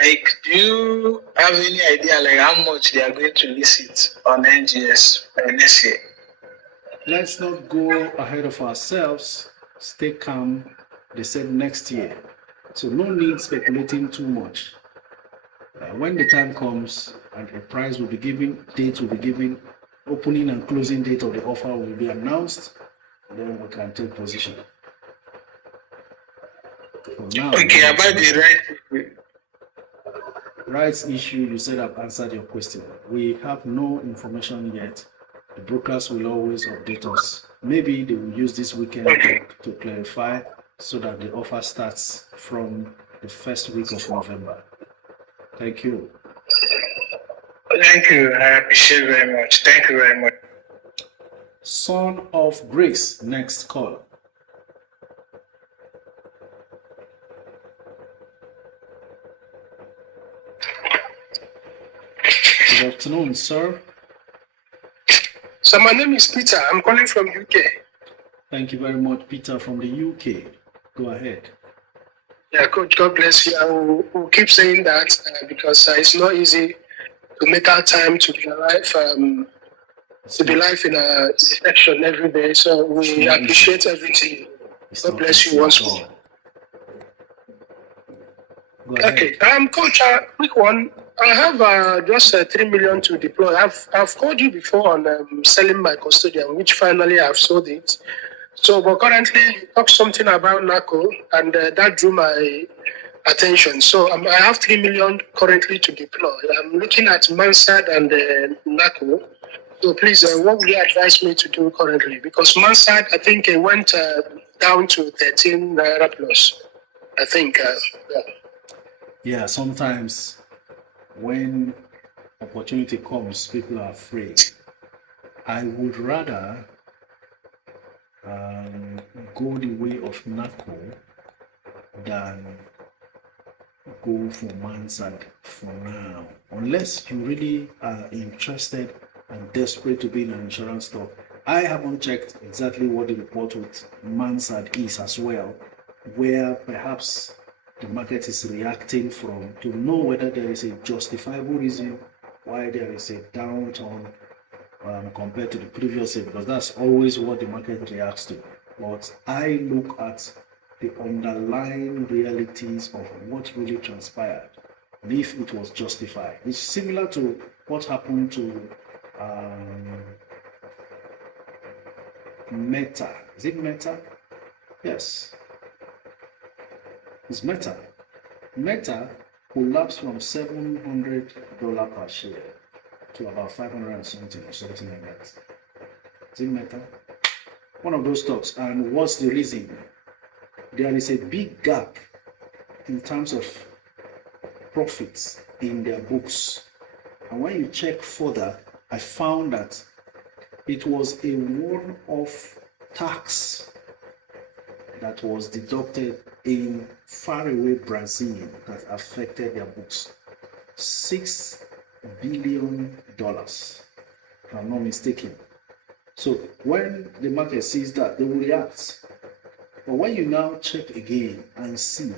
like, do you have any idea like how much they are going to list it on NGS next year? Let's not go ahead of ourselves. Stay calm. They said next year. So no need speculating too much. When the time comes and a price will be given, date will be given, opening and closing date of the offer will be announced, then we can take position. For now, Okay, about the rights issue, you said I've answered your question. We have no information yet. The brokers will always update us. Maybe they will use this weekend to clarify so that the offer starts from the first week of November. Thank you. Thank you. I appreciate very much. Thank you very much. Son of Grace, next call. Good afternoon, sir. So my name is Peter. I'm calling from UK. Thank you very much, Peter from the UK. Go ahead. Yeah, Coach, God bless you. I will keep saying that because it's not easy to make our time to be alive in a section every day. So we appreciate everything. God bless you once more. Okay, Coach, quick one. I have just 3 million to deploy. I've called you before on selling my custodian, which finally I've sold it. So, but currently you talked something about Napco, and that drew my attention. So I have 3 million currently to deploy. I'm looking at Mansard and Napco. So please, what would you advise me to do currently? Because Mansard, I think it went down to 13 naira plus. I think. Yeah, sometimes when opportunity comes, people are afraid. I would rather go the way of Napco than go for Mansard for now. Unless you really are interested and desperate to be in an insurance stock. I haven't checked exactly what the report with Mansard is as well, where perhaps the market is reacting from, to know whether there is a justifiable reason why there is a downturn compared to the previous year, because that's always what the market reacts to. But I look at the underlying realities of what really transpired and if it was justified. It's similar to what happened to Meta. Is it Meta? Yes. It's Meta. Meta collapsed from $700 per share to about 500 and something or something like that. Is it Meta? One of those stocks. And what's the reason? There is a big gap in terms of profits in their books. And when you check further, I found that it was a one-off tax that was deducted in faraway Brazil that affected their books. $6 billion, if I'm not mistaken. So when the market sees that, they will react. But when you now check again and see,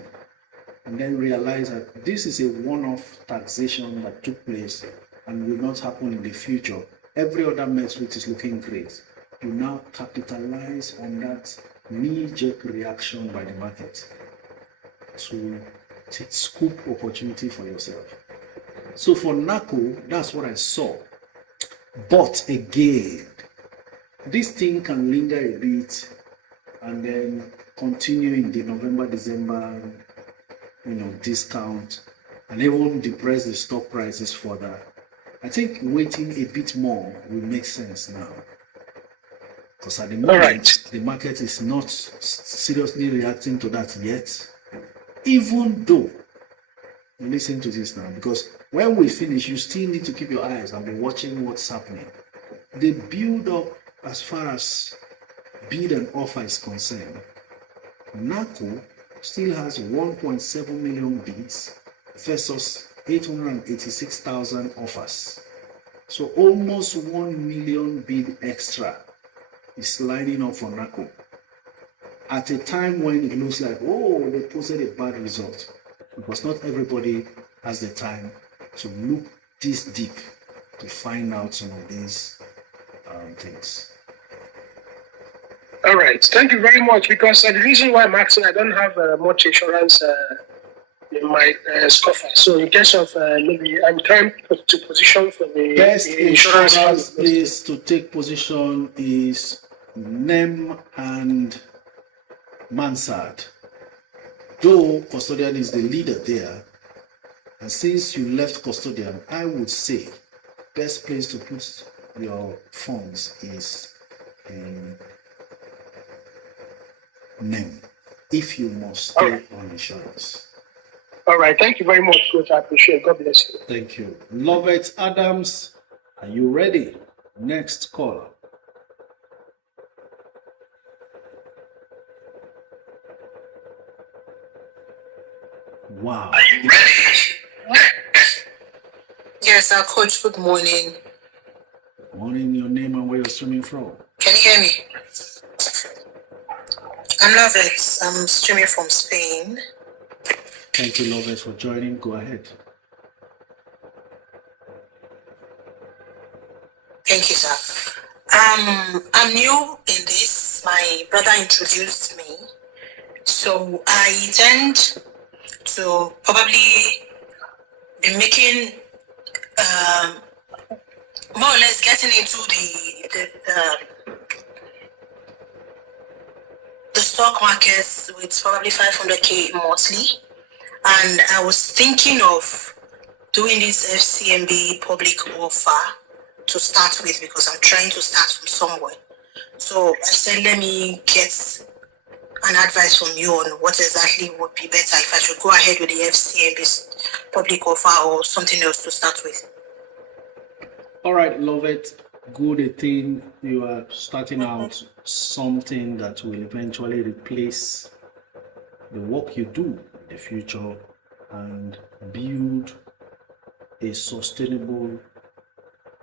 and then realize that this is a one-off taxation that took place and will not happen in the future, every other metric is looking great. You now capitalize on that knee-jerk reaction by the market to scoop opportunity for yourself. So for Napco, that's what I saw. But again, this thing can linger a bit and then continue in the November, December, discount, and even depress the stock prices further. I think waiting a bit more will make sense now. Because at the moment, the market is not seriously reacting to that yet. Even though, listen to this now, because when we finish, you still need to keep your eyes and be watching what's happening. The build up as far as bid and offer is concerned, Napco still has 1.7 million bids versus 886,000 offers. So almost 1 million bid extra is lining up for Napco at a time when it looks like, oh, they posted a bad result, because not everybody has the time to look this deep to find out some of these things. All right, thank you very much. Because the reason why I'm asking, I don't have much insurance in my scoffer. So in case of maybe I'm trying to position for the best insurance place place to take position is NEM and Mansard. Though custodian is the leader there, and since you left custodian, I would say best place to put your funds is in NEM if you must stay on insurance. All right, thank you very much, Coach. I appreciate it. God bless you. Thank you. Lovett Adams, are you ready? Next caller. Wow. Are you ready? Yes, Coach. Good morning. Good morning, your name and where you're streaming from. Can you hear me? I'm Lovett. I'm streaming from Spain. Thank you, Lovett, for joining. Go ahead. Thank you, sir. I'm new in this. My brother introduced me. So I intend to probably be making, more or less getting into the stock markets with probably 500K monthly. And I was thinking of doing this FCMB public offer to start with, because I'm trying to start from somewhere. So I said, let me get an advice from you on what exactly would be better, if I should go ahead with the FCMB public offer or something else to start with. All right, Lovett. Good thing you are starting out something that will eventually replace the work you do in the future and build a sustainable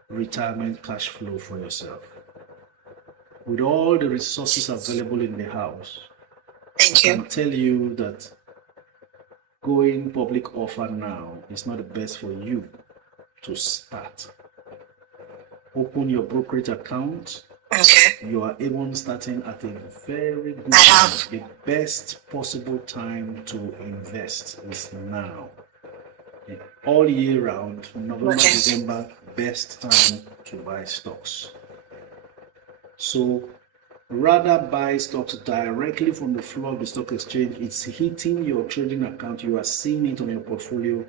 retirement cash flow for yourself. With all the resources available in the house, Thank you. I can tell you that going public offer now is not the best for you to start. Open your brokerage account. Okay. You are even starting at a very good time. The best possible time to invest is now. All year round, November, December, best time to buy stocks. So rather buy stocks directly from the floor of the stock exchange. It's hitting your trading account. You are seeing it on your portfolio.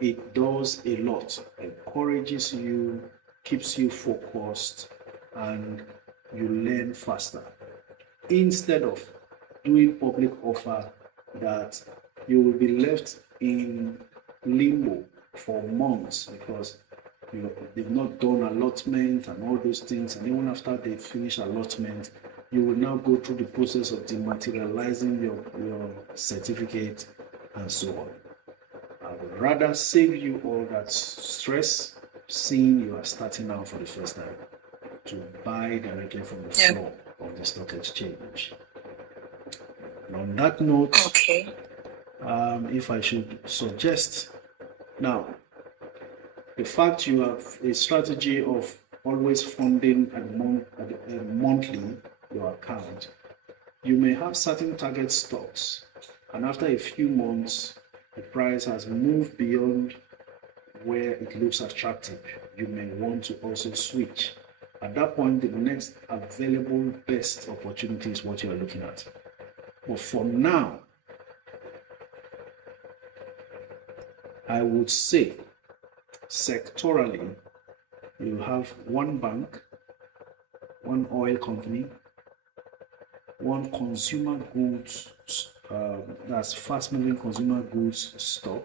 It does a lot. Encourages you, keeps you focused, and you learn faster. Instead of doing public offer that you will be left in limbo for months because they've not done allotment and all those things, and even after they finish allotment, you will now go through the process of dematerializing your certificate and so on. I would rather save you all that stress, seeing you are starting out for the first time, to buy directly from the floor of the stock exchange. And on that note, if I should suggest now, the fact you have a strategy of always funding at monthly your account, you may have certain target stocks, and after a few months, the price has moved beyond where it looks attractive. You may want to also switch. At that point, the next available best opportunity is what you are looking at. But for now, I would say sectorally, you have one bank, one oil company, one consumer goods, that's fast-moving consumer goods stock,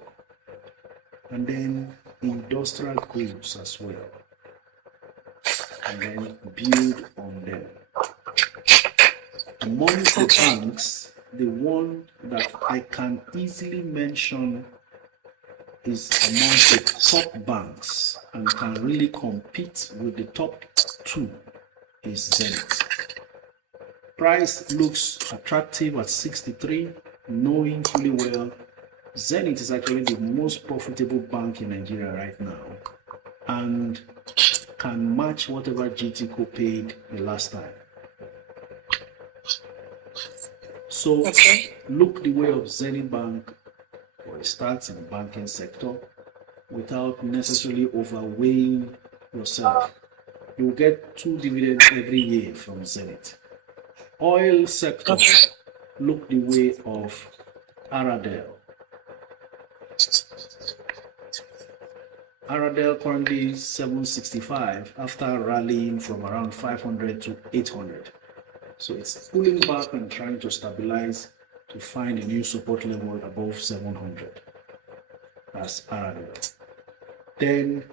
and then industrial goods as well, and then build on them. Among the banks, the one that I can easily mention is among the top banks and can really compete with the top two is Zenith. Price looks attractive at 63, knowing fully well Zenith is actually the most profitable bank in Nigeria right now and can match whatever GTCO paid the last time. So look the way of Zenith Bank for a start in the banking sector without necessarily overweighing yourself. You'll get 2 dividends every year from Zenith. Oil sector, look the way of Aradel. Aradel currently 765 after rallying from around 500 to 800. So it's pulling back and trying to stabilize to find a new support level above 700. That's Aradel. Then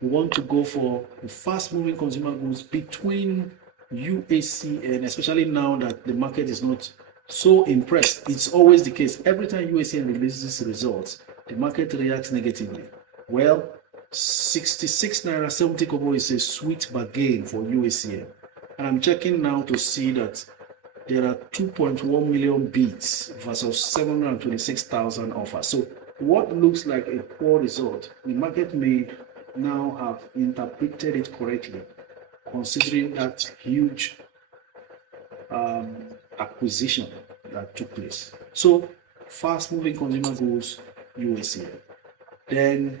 we want to go for the fast-moving consumer goods between UACN, especially now that the market is not so impressed. It's always the case. Every time UACN releases results, the market reacts negatively. Well, 66 naira 70 kobo is a sweet bargain for UACN. And I'm checking now to see that there are 2.1 million bids versus 726,000 offers. So what looks like a poor result, the market may now have interpreted it correctly, considering that huge acquisition that took place. So fast-moving consumer goods, UACN. Then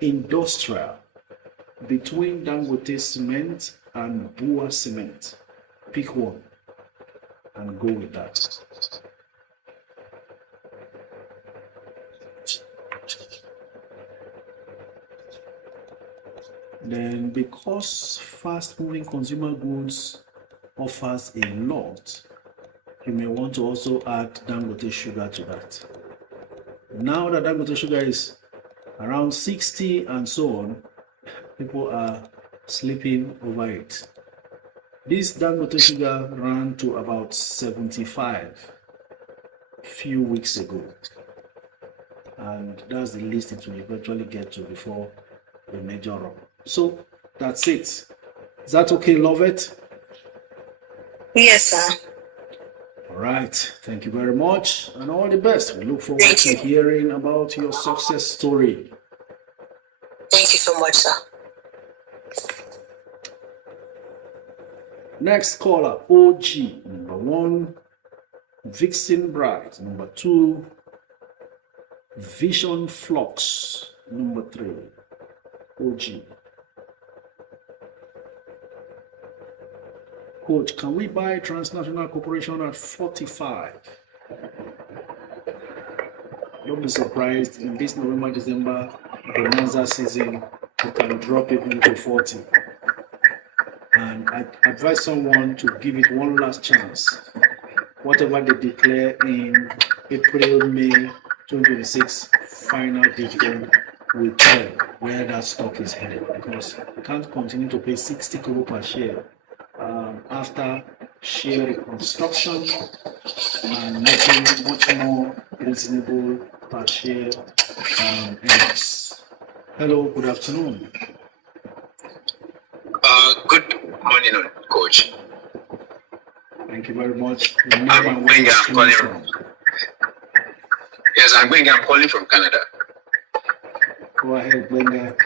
industrial, between Dangote Cement and Bua Cement. Pick one and go with that. Then because fast-moving consumer goods offers a lot, you may want to also add Dangote Sugar to that. Now that Dangote Sugar is around 60 and so on, people are sleeping over it. This Dangote Sugar ran to about 75 a few weeks ago, and that's the least it will eventually get to before the major run. So that's it. Is that okay, Lovett? Yes, sir. All right. Thank you very much, and all the best. We look forward to hearing about your success story. Thank you so much, sir. Next caller, OG, number 1, Vixen Bright, number 2, Vision Flux, number 3, OG. Coach, can we buy transnational corporation at 45? Don't be surprised in this November, December bonanza season, you can drop it into 40. And I advise someone to give it one last chance. Whatever they declare in April, May 2026, final dividend will tell where that stock is headed, because you can't continue to pay 60 crore per share after share reconstruction and making much more reasonable per share earnings. Hello, good afternoon. Good morning, Coach. Thank you very much. I'm calling from. Yes, I'm calling from Canada. Go ahead, Benga.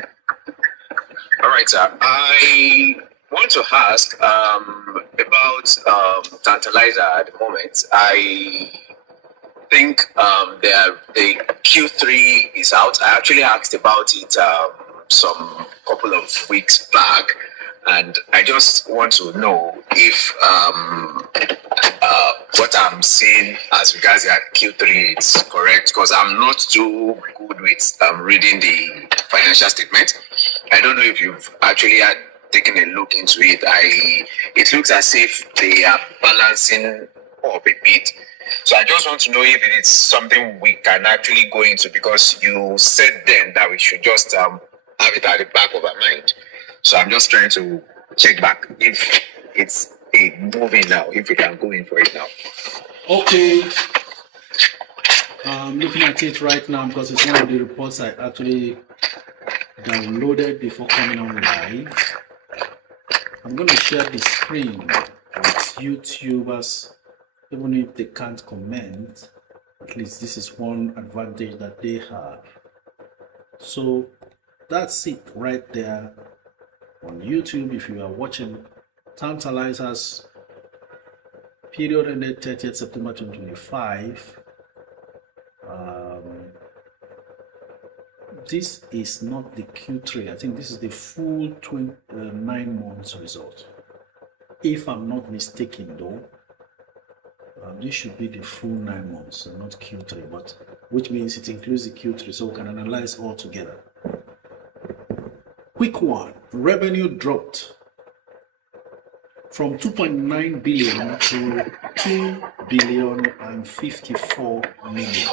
All right, sir. I want to ask about Tantalizer at the moment. I think the Q3 is out. I actually asked about it some couple of weeks back, and I just want to know if what I'm seeing as regards the Q3 is correct, because I'm not too good with reading the financial statement. I don't know if you've actually taken a look into it. It looks as if they are balancing up a bit. So I just want to know if it is something we can actually go into, because you said then that we should just have it at the back of our mind. So I'm just trying to check back if it's a moving now, if we can go in for it now. Okay. I'm looking at it right now because it's one of the reports I actually downloaded before coming on live. I'm going to share the screen with YouTubers, even if they can't comment. At least this is one advantage that they have. So that's it right there on YouTube. If you are watching Tantalizers, period ended 30th September 2025. This is not the Q3. I think this is the full 9 months result. If I'm not mistaken, though, this should be the full 9 months and not Q3, but which means it includes the Q3, so we can analyze all together. Quick one: revenue dropped from 2.9 billion to 2 billion and 54 million.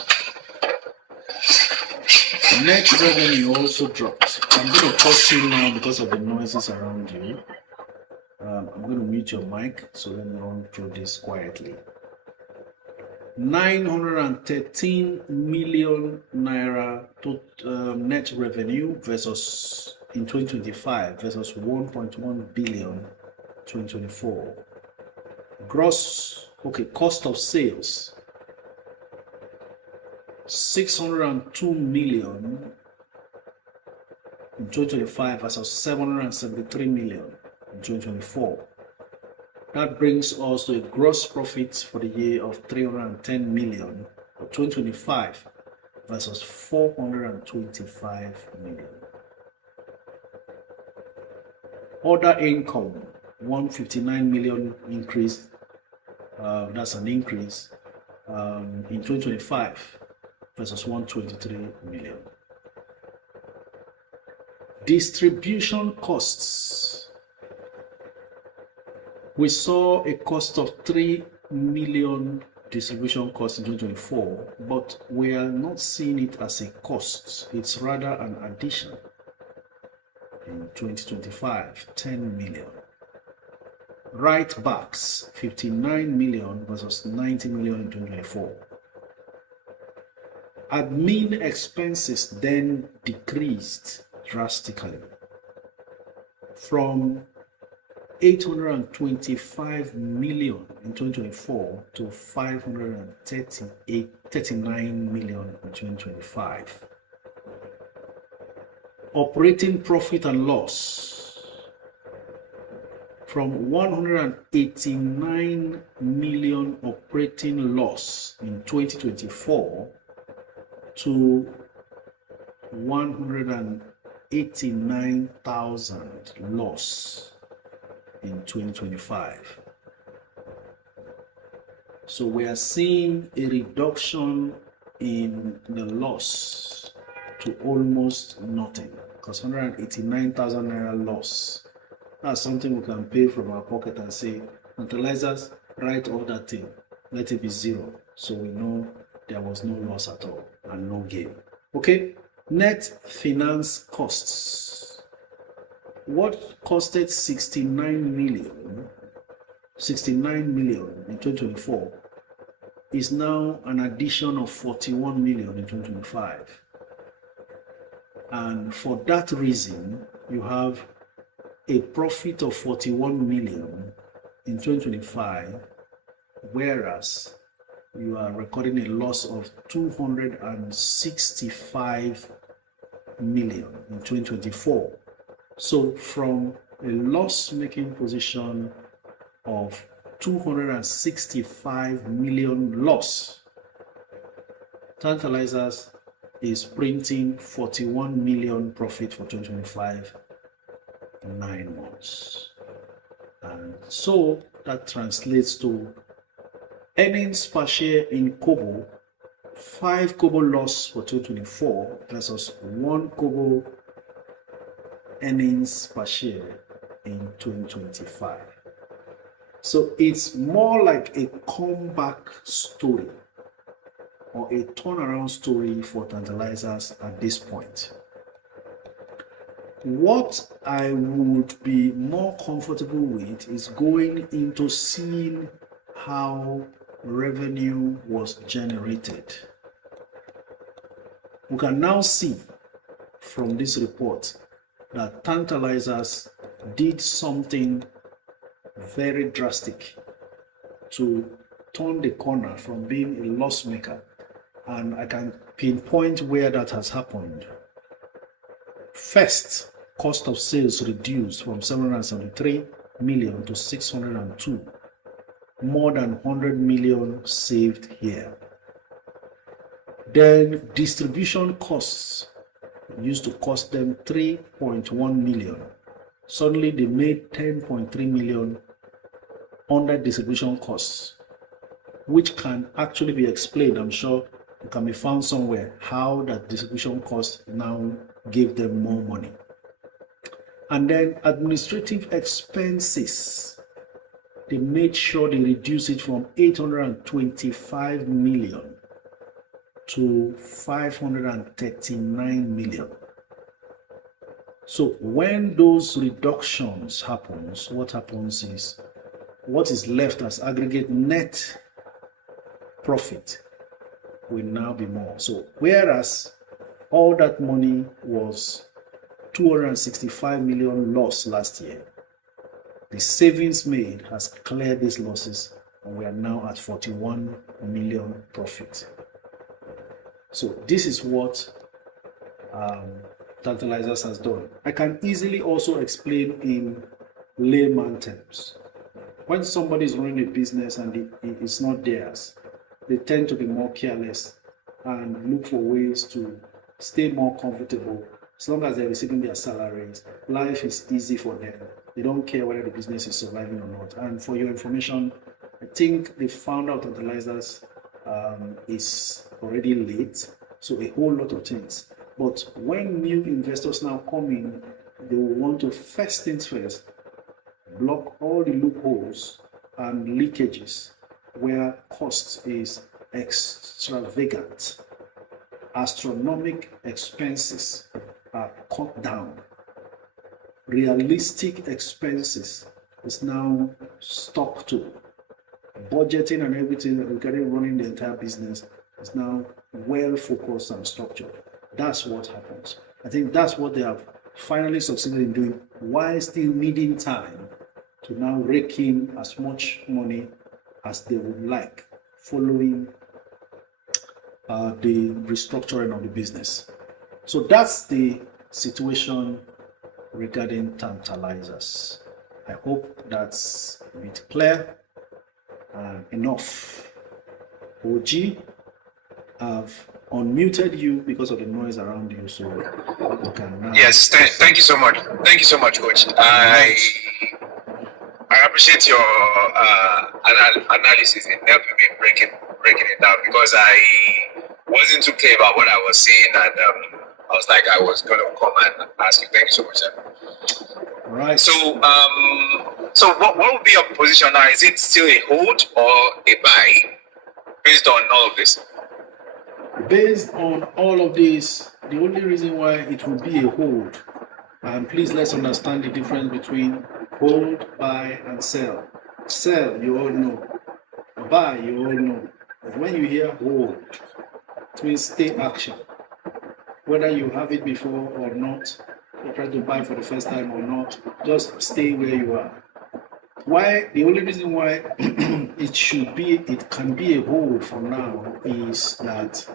Net revenue also dropped. I'm going to pause you now because of the noises around you. I'm going to mute your mic, so let me run through this quietly. 913 million naira net revenue versus in 2025 versus 1.1 billion 2024. Cost of sales 602 million in 2025 versus 773 million in 2024. That brings us to a gross profit for the year of 310 million for 2025 versus 425 million. Other income 159 million increase. That's an increase in 2025 versus 123 million. Distribution costs. We saw a cost of 3 million distribution costs in 2024, but we are not seeing it as a cost. It's rather an addition. In 2025, 10 million. Write-backs, 59 million versus 90 million in 2024. Admin expenses then decreased drastically from 825 million in 2024 to 539 million in 2025. Operating profit and loss from 189 million operating loss in 2024 to 189,000 loss in 2025. So we are seeing a reduction in the loss to almost nothing, because 189,000 naira loss. That's something we can pay from our pocket and say, Tantalizers, write all that thing, let it be zero. So we know there was no loss at all and no gain. Okay, net finance costs. What costed 69 million in 2024 is now an addition of 41 million in 2025. And for that reason, you have a profit of 41 million in 2025, whereas you are recording a loss of 265 million in 2024. So from a loss-making position of 265 million loss, Tantalizers is printing 41 million profit for 2025 in 9 months. And so that translates to earnings per share in Kobo, 5 Kobo loss for 2024 versus 1 Kobo earnings per share in 2025. So it's more like a comeback story or a turnaround story for Tantalizers at this point. What I would be more comfortable with is going into seeing how revenue was generated. We can now see from this report that Tantalizers did something very drastic to turn the corner from being a loss maker, and I can pinpoint where that has happened. First, cost of sales reduced from 773 million to 602, more than 100 million saved here. Then distribution costs used to cost them 3.1 million. Suddenly they made 10.3 million under distribution costs, which can actually be explained. I'm sure it can be found somewhere how that distribution cost now gave them more money. And then administrative expenses, they made sure they reduced it from 825 million to 539 million. So when those reductions happens, what happens is what is left as aggregate net profit will now be more. So whereas all that money was 265 million loss last year, the savings made has cleared these losses, and we are now at 41 million profit. So this is what Tantalizers has done. I can easily also explain in layman terms. When somebody is running a business and it's not theirs, they tend to be more careless and look for ways to stay more comfortable. As long as they're receiving their salaries, life is easy for them. They don't care whether the business is surviving or not. And for your information, I think the founder of Tantalizers is already late, so a whole lot of things. But when new investors now come in, they will want to first things first, block all the loopholes and leakages where cost is extravagant. Astronomical expenses are cut down. Realistic expenses is now stuck to. Budgeting and everything regarding running the entire business is now well focused and structured. That's what happens. I think that's what they have finally succeeded in doing, while still needing time to now rake in as much money as they would like following the restructuring of the business. So that's the situation regarding Tantalizers. I hope that's a bit clear and enough. OG, I've unmuted you because of the noise around you, so you can now. Yes, thank you so much. Thank you so much, Coach. I I appreciate your analysis in helping me breaking it down, because I wasn't too clear about what I was saying, and I was like, I was going to come and ask you. Thank you so much, sir. Right. So, so what would be your position now? Is it still a hold or a buy based on all of this? Based on all of this, the only reason why it will be a hold, and please let's understand the difference between hold, buy, and sell. Sell, you all know. Buy, you all know. But when you hear hold, it means stay action. Whether you have it before or not, you try to buy for the first time or not, just stay where you are. Why? The only reason why it can be a hold for now is that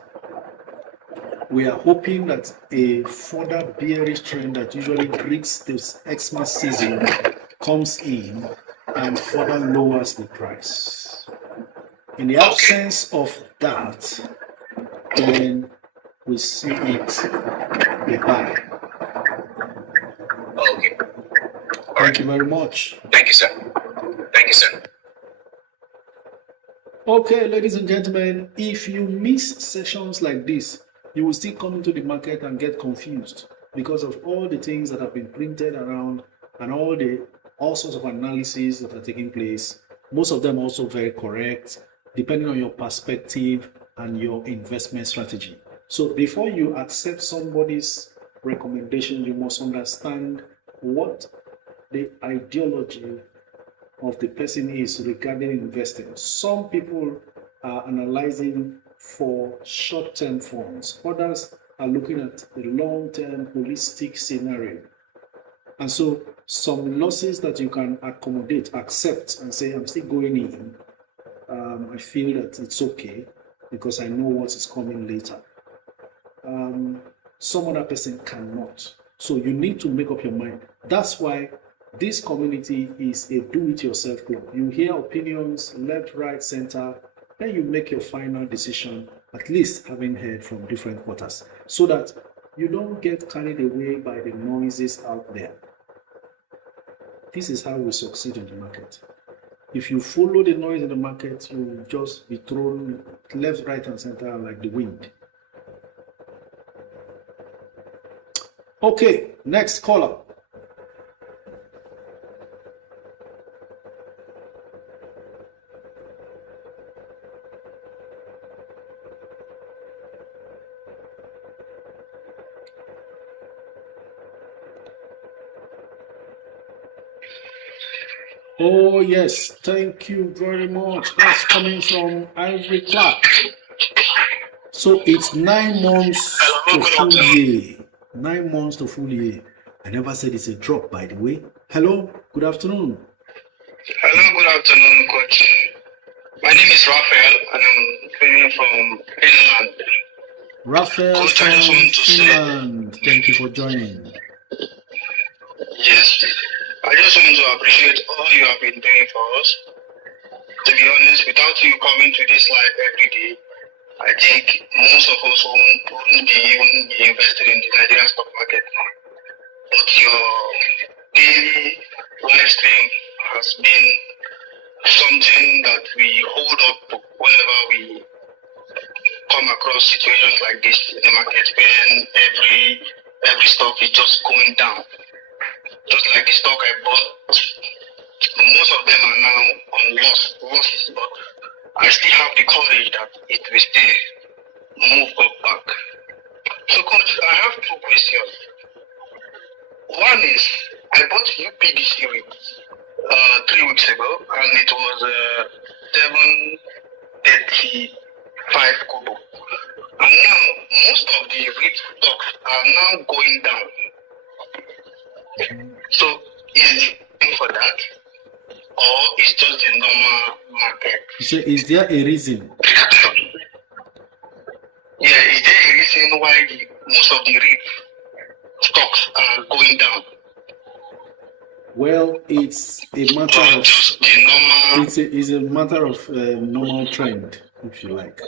we are hoping that a further bearish trend that usually greets this Xmas season comes in and further lowers the price. In the absence of that, then we see it a buy. Okay. Thank you very much. Thank you, sir. Thank you, sir. Okay, ladies and gentlemen, if you miss sessions like this, you will still come into the market and get confused because of all the things that have been printed around and all sorts of analyses that are taking place. Most of them also very correct, depending on your perspective and your investment strategy. So before you accept somebody's recommendation, you must understand what the ideology of the person is regarding investing. Some people are analyzing for short-term funds. Others are looking at the long-term holistic scenario. And so some losses that you can accommodate, accept and say, I'm still going in. I feel that it's okay because I know what is coming later. Some other person cannot. So you need to make up your mind. That's why this community is a do-it-yourself club. You hear opinions left, right, center, then you make your final decision, at least having heard from different quarters, so that you don't get carried away by the noises out there. This is how we succeed in the market. If you follow the noise in the market, you will just be thrown left, right, and center like the wind. Okay, next caller. Oh yes, thank you very much. That's coming from Ivory Clark. So it's 9 months to full year. 9 months to full year. I never said it's a drop, by the way. Hello, good afternoon. Hello, good afternoon, Coach. My name is Raphael, and I'm coming from Finland. Raphael Coach, from I just want to Finland. Thank you for joining. Yes, I just want to appreciate all you have been doing for us. To be honest, without you coming to this live every day, I think most of us wouldn't be invested in the Nigerian stock market. But your daily live stream has been something that we hold up whenever we come across situations like this in the market, when every stock is just going down. Just like the stock I bought, most of them are now on losses, but I still have the courage that it will still move up back. So, Coach, I have 2 questions. One is, I bought UPDC 3 weeks ago, and it was 735 kobo. And now, most of the REIT stocks are now going down. So, is it for that, or is just the normal market? So is there a reason? Yeah, is there a reason why most of the REIT stocks are going down? Well, it's a matter of just the normal. it's a matter of normal trend, if you like.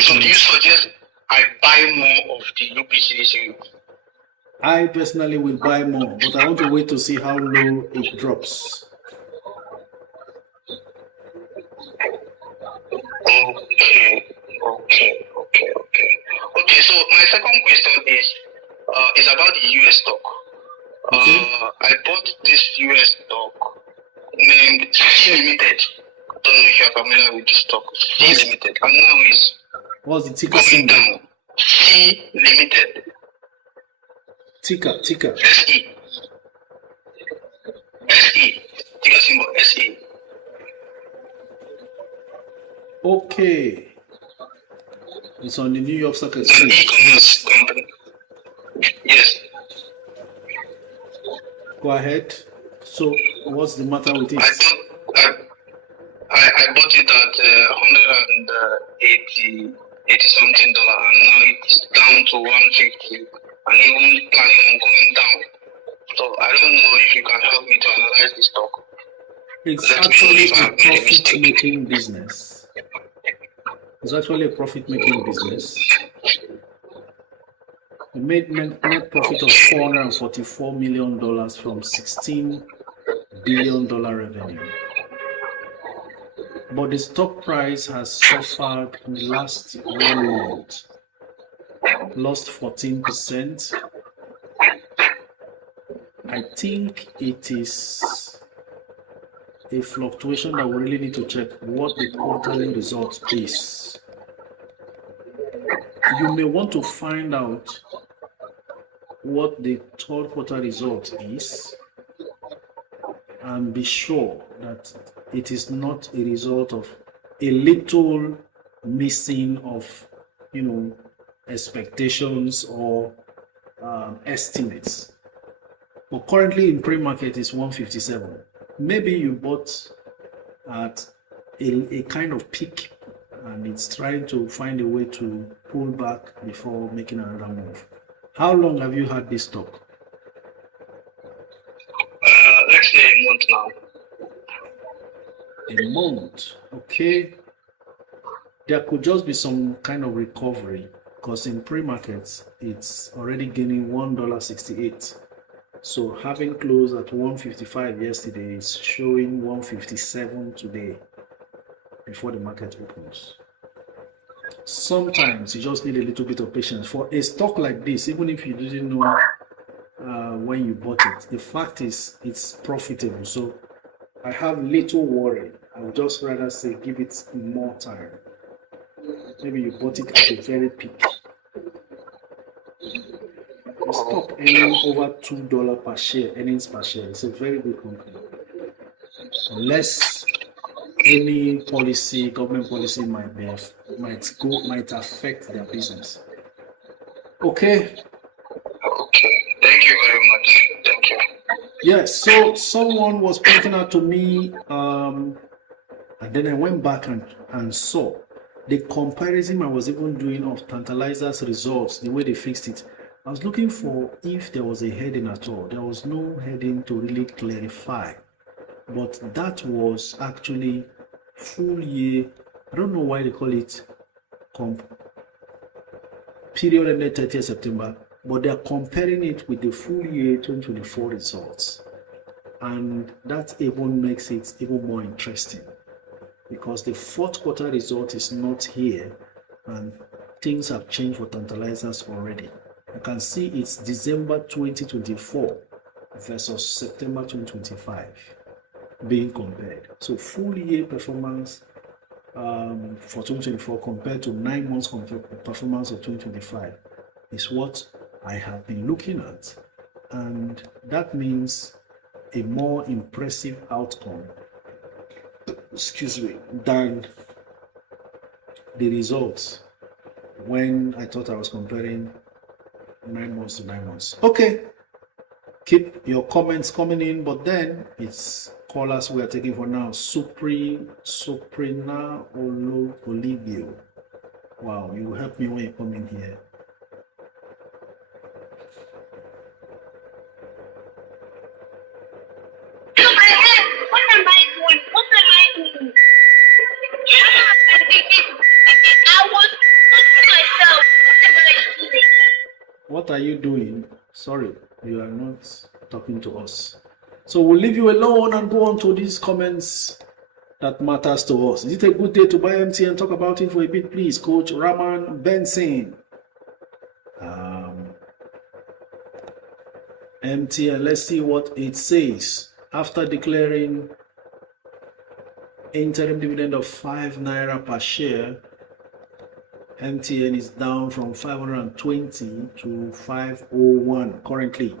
So do you suggest I buy more of the UPDC? I personally will buy more, but I want to wait to see how low it drops. Okay, so my second question is about the US stock. I bought this US stock named C Limited. I don't know if you're familiar with this stock. C Limited. And now it's what's the ticker going symbol? down. C Limited. Ticker. SE. Ticker symbol SE. Okay. It's on the New York Stock It's an Exchange. e-commerce company. Yes. Go ahead. So, what's the matter with it? I bought it at $180 something dollar, and now it's down to 150, and even planning on going down. So I don't know if you can help me to analyze the stock. It's Let me know actually if I a have made a mistake. profit-making business. It's actually a profit-making business. We made net profit of $444 million from $16 billion revenue. But the stock price has suffered in the last 1 month, lost 14%. I think it is a fluctuation that we really need to check what the quarterly result is. You may want to find out what the third quarter result is and be sure that it is not a result of a little missing of, expectations or estimates. But currently in pre-market is 157. Maybe you bought at a kind of peak and it's trying to find a way to pull back before making another move. How long have you had this stock? Let's say a month now. A month, okay. There could just be some kind of recovery because in pre-markets it's already gaining $1.68. So having closed at 155 yesterday is showing 157 today before the market opens. Sometimes you just need a little bit of patience. For a stock like this, even if you didn't know when you bought it, the fact is it's profitable. So I have little worry. I would just rather say give it more time. Maybe you bought it at the very peak. The stock earning over $2 per share, earnings per share. It's a very good company. Unless any policy, government policy might affect their business. Okay. Okay. Thank you very much. Thank you. Yes. So someone was pointing out to me, and then I went back and saw the comparison I was even doing of Tantalizers results, the way they fixed it. I was looking for if there was a heading at all. There was no heading to really clarify. But that was actually full year. I don't know why they call it period ended 30th September, but they're comparing it with the full year 2024 results. And that even makes it even more interesting because the fourth quarter result is not here and things have changed for Tantalizers already. You can see it's December 2024 versus September 2025 being compared. So full year performance for 2024 compared to 9 months performance of 2025 is what I have been looking at. And that means a more impressive outcome, than the results when I thought I was comparing 9 months to 9 months. Okay, keep your comments coming in, but then it's callers we are taking for now. Suprina Olivio. Wow, you help me when you come in here. What am I doing? I was putting myself. What am I doing? What are you doing? Sorry, you are not talking to us. So we'll leave you alone and go on to these comments that matters to us. Is it a good day to buy MTN? Talk about it for a bit, please. Coach Raman Benson. MTN, let's see what it says. After declaring interim dividend of 5 naira per share, MTN is down from 520 to 501 currently.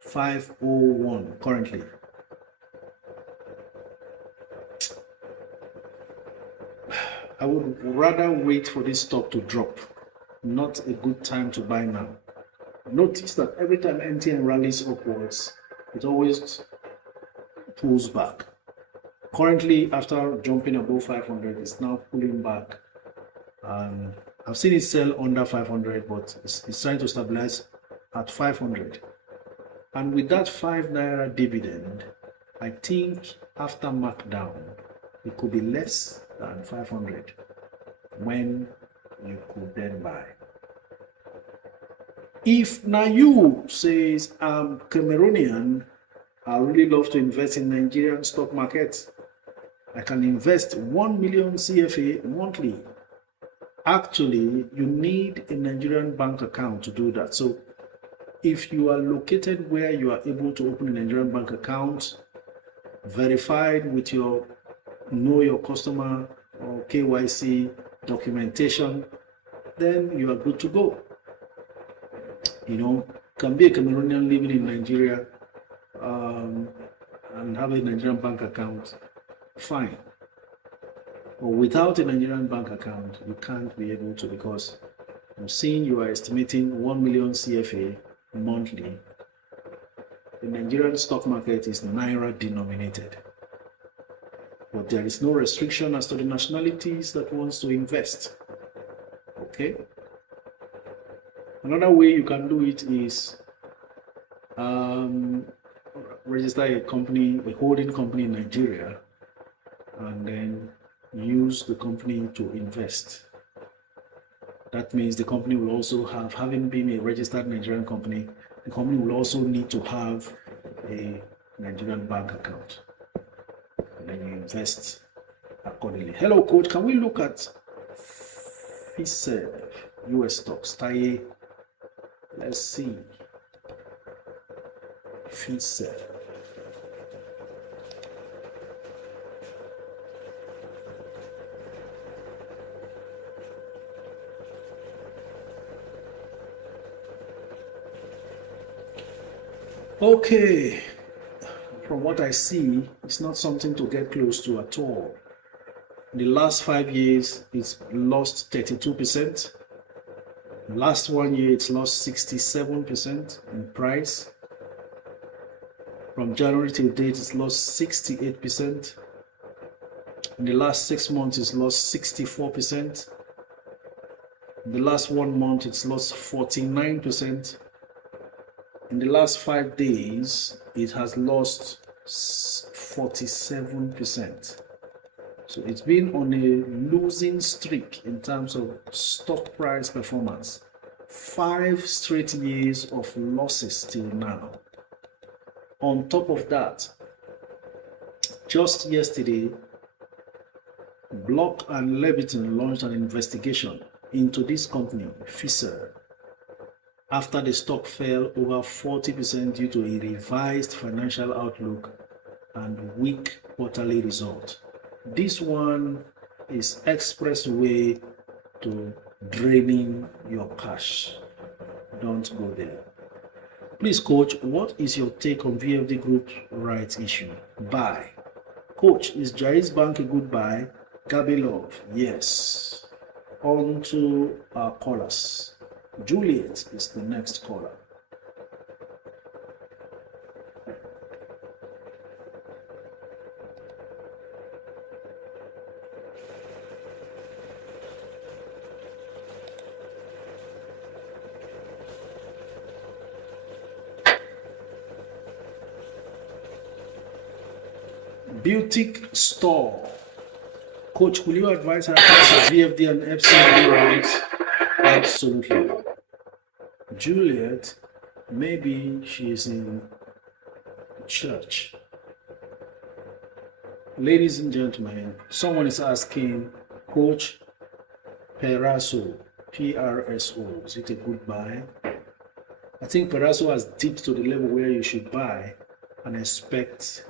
501 currently. I would rather wait for this stock to drop. Not a good time to buy now. Notice that every time MTN rallies upwards, it always pulls back. Currently, after jumping above 500, it's now pulling back. And I've seen it sell under 500, but it's trying to stabilize at 500. And with that 5 naira dividend, I think after markdown, it could be less than 500 when you could then buy. If Nayu says, I'm Cameroonian, I really love to invest in Nigerian stock market. I can invest 1 million CFA monthly. Actually, you need a Nigerian bank account to do that. So if you are located where you are able to open a Nigerian bank account, verified with your know your customer or KYC documentation, then you are good to go. You know, can be a Cameroonian living in Nigeria and have a Nigerian bank account, fine. But without a Nigerian bank account, you can't be able to, because I'm seeing you are estimating 1 million CFA monthly. The Nigerian stock market is Naira denominated. But there is no restriction as to the nationalities that wants to invest. Okay? Another way you can do it is register a company, a holding company in Nigeria, and then use the company to invest. That means the company will also have, having been a registered Nigerian company, the company will also need to have a Nigerian bank account. And then you invest accordingly. Hello, coach. Can we look at FCMB, US stocks? Taye, let's see. FCMB. Okay, from what I see, it's not something to get close to at all. In the last 5 years, it's lost 32%. Last 1 year, it's lost 67% in price. From January till date, it's lost 68%. In the last 6 months, it's lost 64%. In the last 1 month, it's lost 49%. In the last 5 days, it has lost 47%. So it's been on a losing streak in terms of stock price performance. 5 straight years of losses till now. On top of that, just yesterday, Block and Leviton launched an investigation into this company, FCMB, after the stock fell over 40% due to a revised financial outlook and weak quarterly result. This one is express way to draining your cash. Don't go there. Please, coach, what is your take on VFD Group rights issue? Buy. Coach, is Jai's Bank a good buy? Gabi Love, yes. On to our callers. Juliet is the next caller. Boutique Store. Coach, will you advise our class of VFD and FCMB rights? Absolutely. Juliet, maybe she's in church. Ladies and gentlemen, someone is asking, Coach Peraso, PRSO, is it a good buy? I think Peraso has dipped to the level where you should buy and expect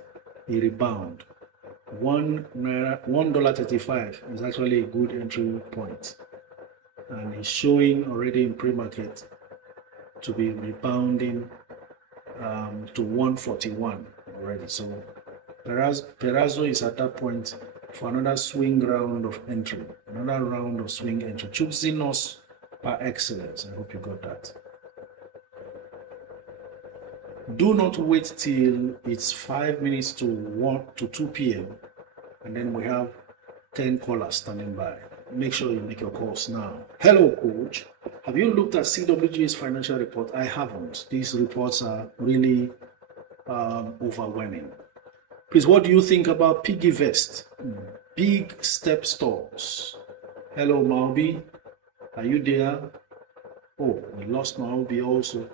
a rebound. $1.35 is actually a good entry point, and it's showing already in pre-market to be rebounding to 141 already. So Peraso is at that point for another swing round of entry, choosing us par excellence. I hope you got that. Do not wait till it's 5 minutes to 2 p.m. and then we have 10 callers standing by. Make sure you make your calls now. Hello, Coach. Have you looked at CWG's financial report? I haven't. These reports are really overwhelming. Please, what do you think about PiggyVest? Big step stores. Hello, Maubi. Are you there? Oh, we lost Maubi also.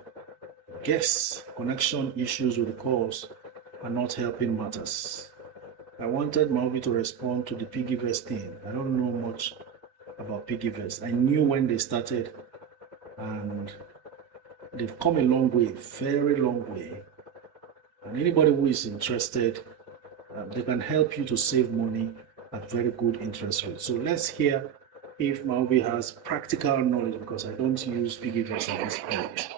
Guess connection issues with the calls are not helping matters. I wanted Maubi to respond to the PiggyVest thing. I don't know much about PiggyVest. I knew when they started, and they've come a long way, very long way. And anybody who is interested, they can help you to save money at very good interest rates. So let's hear if Maubi has practical knowledge, because I don't use PiggyVest at this point.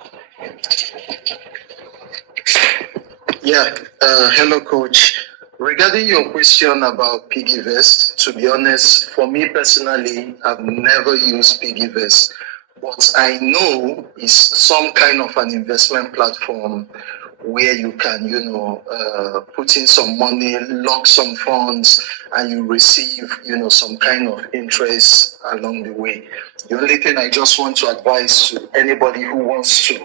Yeah, hello, Coach. Regarding your question about PiggyVest, to be honest, for me personally, I've never used PiggyVest, but I know it's some kind of an investment platform where you can, put in some money, lock some funds, and you receive, some kind of interest along the way. The only thing I just want to advise to anybody who wants to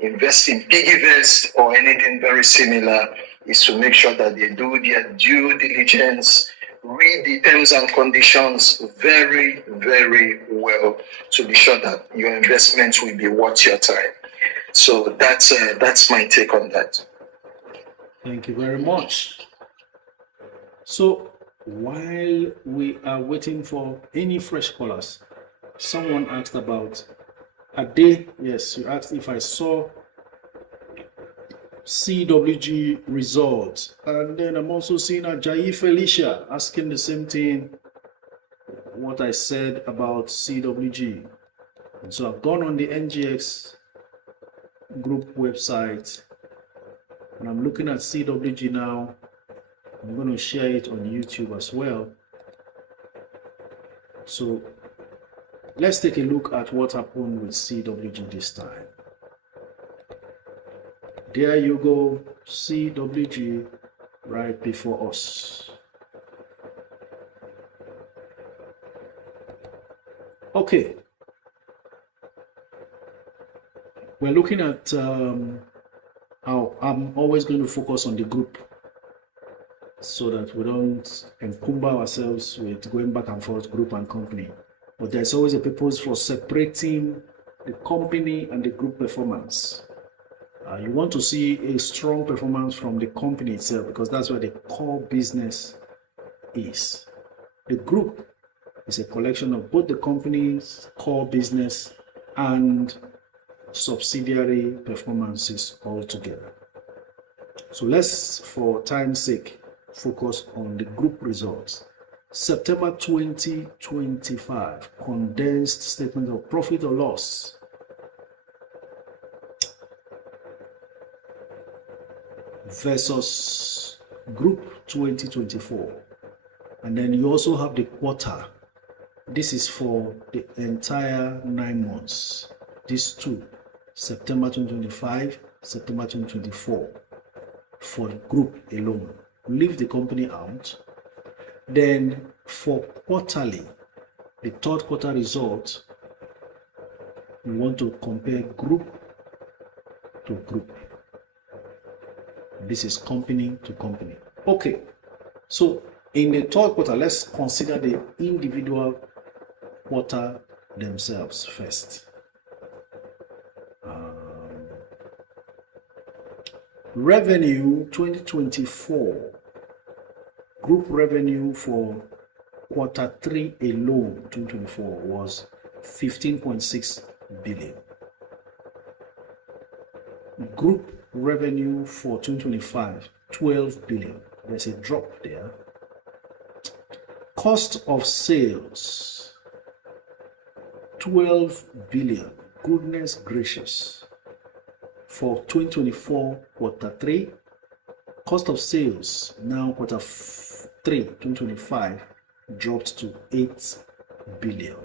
invest in PiggyVest or anything very similar is to make sure that they do their due diligence, read the terms and conditions very, very well to be sure that your investment will be worth your time. So that's my take on that. Thank you very much. So while we are waiting for any fresh callers, someone asked about Ade. Yes, you asked if I saw CWG results, and then I'm also seeing Ajayi Felicia asking the same thing, what I said about CWG. And so I've gone on the NGX group website and I'm looking at CWG now. I'm going to share it on YouTube as well. So let's take a look at what happened with CWG this time. There you go, CWG right before us. Okay. We're looking at how I'm always going to focus on the group so that we don't encumber ourselves with going back and forth, group and company. But there's always a purpose for separating the company and the group performance. You want to see a strong performance from the company itself, because that's where the core business is. The group is a collection of both the company's core business and subsidiary performances all together. So let's, for time's sake, focus on the group results. September 2025, condensed statement of profit or loss. Versus group 2024. And then you also have the quarter. This is for the entire 9 months. These two, September 2025, September 2024, for the group alone. Leave the company out. Then for quarterly, the third quarter result, we want to compare group to group. This is company to company. Okay, so in the third quarter, let's consider the individual quarter themselves first. Revenue 2024, group revenue for quarter 3 alone 2024 was 15.6 billion. Group revenue for 2025, 12 billion. There's a drop there. Cost of sales, 12 billion. Goodness gracious. For 2024 quarter 3, cost of sales now quarter 3 2025 dropped to 8 billion.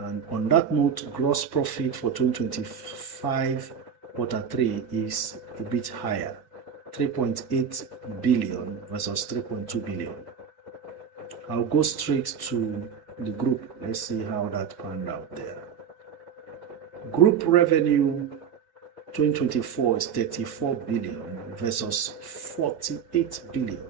And on that note, gross profit for 2025 quarter 3 is a bit higher, 3.8 billion versus 3.2 billion. I'll go straight to the group. Let's see how that panned out there. Group revenue 2024 is 34 billion versus 48 billion.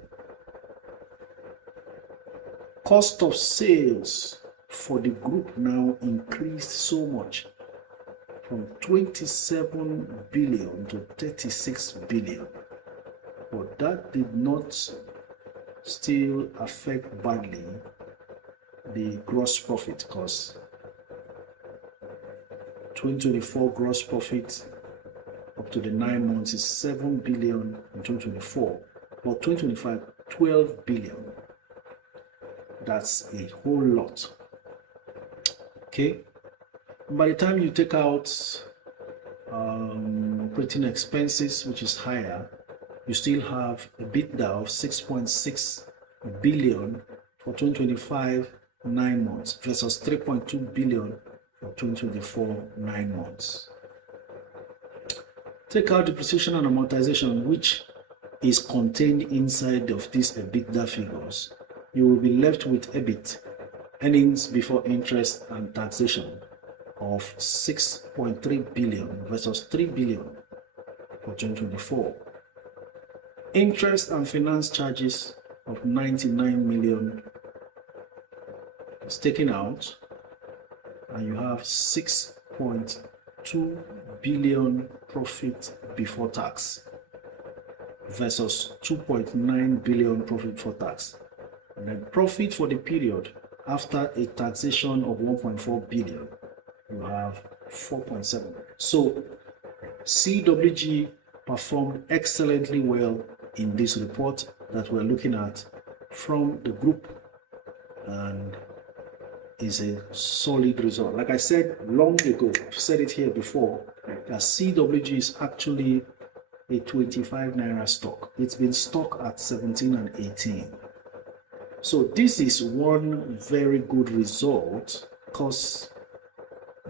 Cost of sales for the group now increased so much from 27 billion to 36 billion. But that did not still affect badly the gross profit, because 2024 gross profit up to the 9 months is 7 billion in 2024, but 2025 12 billion. That's a whole lot. Okay, by the time you take out operating expenses, which is higher, you still have a EBITDA of 6.6 billion for 2025 9 months versus 3.2 billion for 2024 9 months. Take out depreciation and amortization, which is contained inside of these EBITDA figures. You will be left with EBIT, earnings before interest and taxation, of 6.3 billion versus 3 billion for 2024. Interest and finance charges of 99 million is taken out, and you have 6.2 billion profit before tax versus 2.9 billion profit before tax. And then profit for the period after a taxation of 1.4 billion, you have 4.7. So CWG performed excellently well in this report that we're looking at from the group, and is a solid result. Like I said long ago, I've said it here before, that CWG is actually a 25 naira stock. It's been stuck at 17 and 18. So this is one very good result, because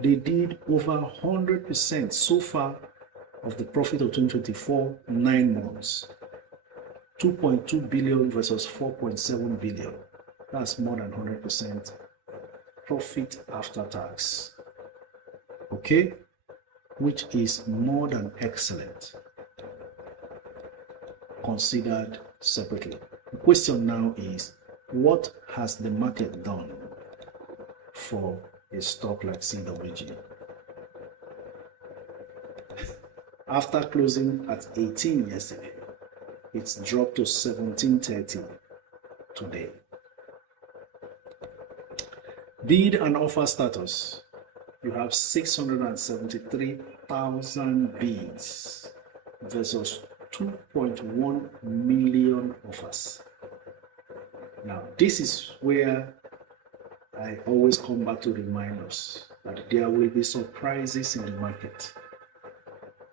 they did over 100% so far of the profit of 2024 9 months. 2.2 billion versus 4.7 billion. That's more than 100% profit after tax. Okay, which is more than excellent, considered separately. The question now is, what has the market done for a stock like CWG? After closing at 18 yesterday, it's dropped to 17.30 today. Bid and offer status. You have 673,000 bids versus 2.1 million offers. Now, this is where I always come back to remind us that there will be surprises in the market.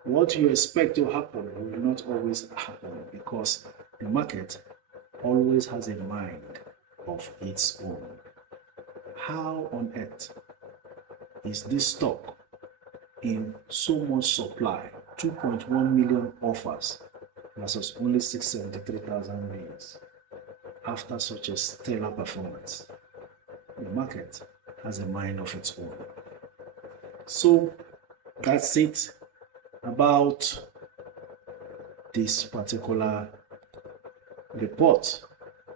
What you expect to happen will not always happen, because the market always has a mind of its own. How on earth is this stock in so much supply, 2.1 million offers versus only 673,000 bids, after such a stellar performance? The market has a mind of its own. So that's it about this particular report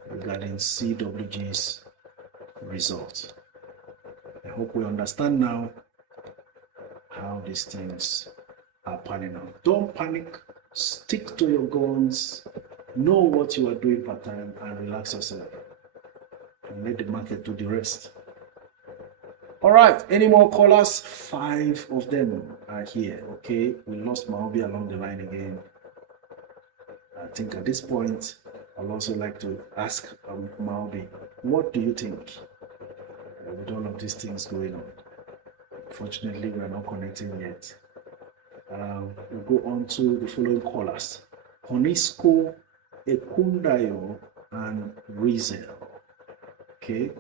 regarding CWG's result. I hope we understand now how these things are panning out. Don't panic. Stick to your guns, know what you are doing part time, and relax yourself. And let the market do the rest. All right, any more callers? 5 of them are here. Okay, we lost Maobi along the line again. I think at this point, I'd also like to ask Maobi, what do you think with all of these things going on? Fortunately, we are not connecting yet. We'll go on to the following callers: Honisco, Ekundayo, and Rizel. Okay.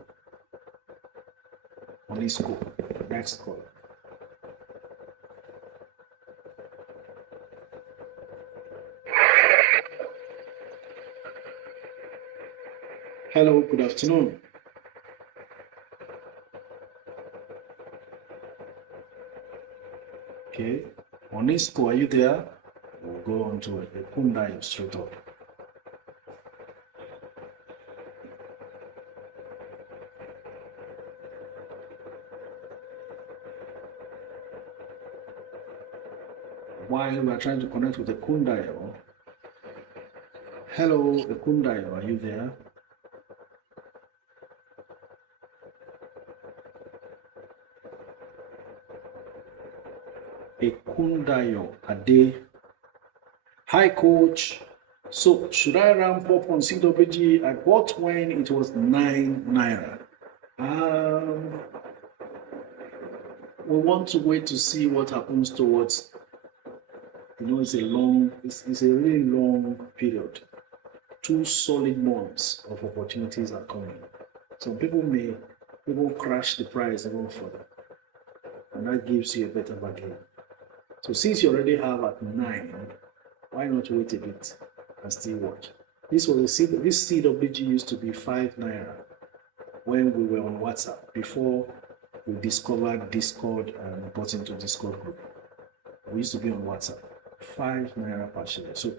Honisco, next call. Hello, good afternoon. Okay, Honisco, are you there? We'll go on to Ekundayo straight up. While we are trying to connect with Ekundayo. Hello, Ekundayo, are you there? Ekundayo Ade. Hi, coach. So, should I ramp up on CWG? I bought when it was 9 naira. We want to wait to see what happens towards. You know, it's a really long period. 2 solid months of opportunities are coming. Some people may even crash the price even further, and that gives you a better bargain. So since you already have at 9, why not wait a bit and still watch? This CWG used to be 5 naira when we were on WhatsApp before we discovered Discord and got into Discord group. We used to be on WhatsApp. 5 naira per share. So,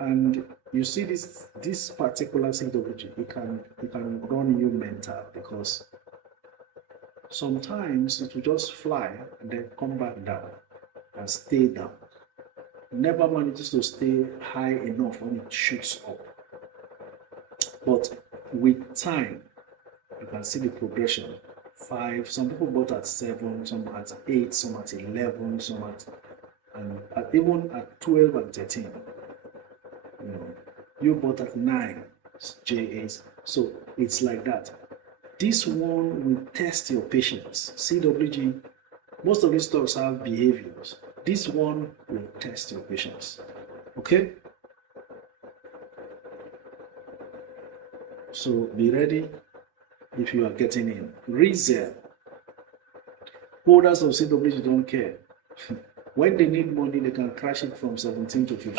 and you see this particular CWG, it can run you mental, because sometimes it will just fly and then come back down and stay down. Never manages to stay high enough when it shoots up. But with time, you can see the progression. 5, some people bought at 7, some at 8, some at 11, some at even at 12 and 13. You know, you bought at 9 J8. So it's like that. This one will test your patience. CWG, most of these stocks have behaviors. This one will test your patience. Okay? So be ready if you are getting in. Resell. Holders of CWG don't care. When they need money, they can crash it from 17 to 15.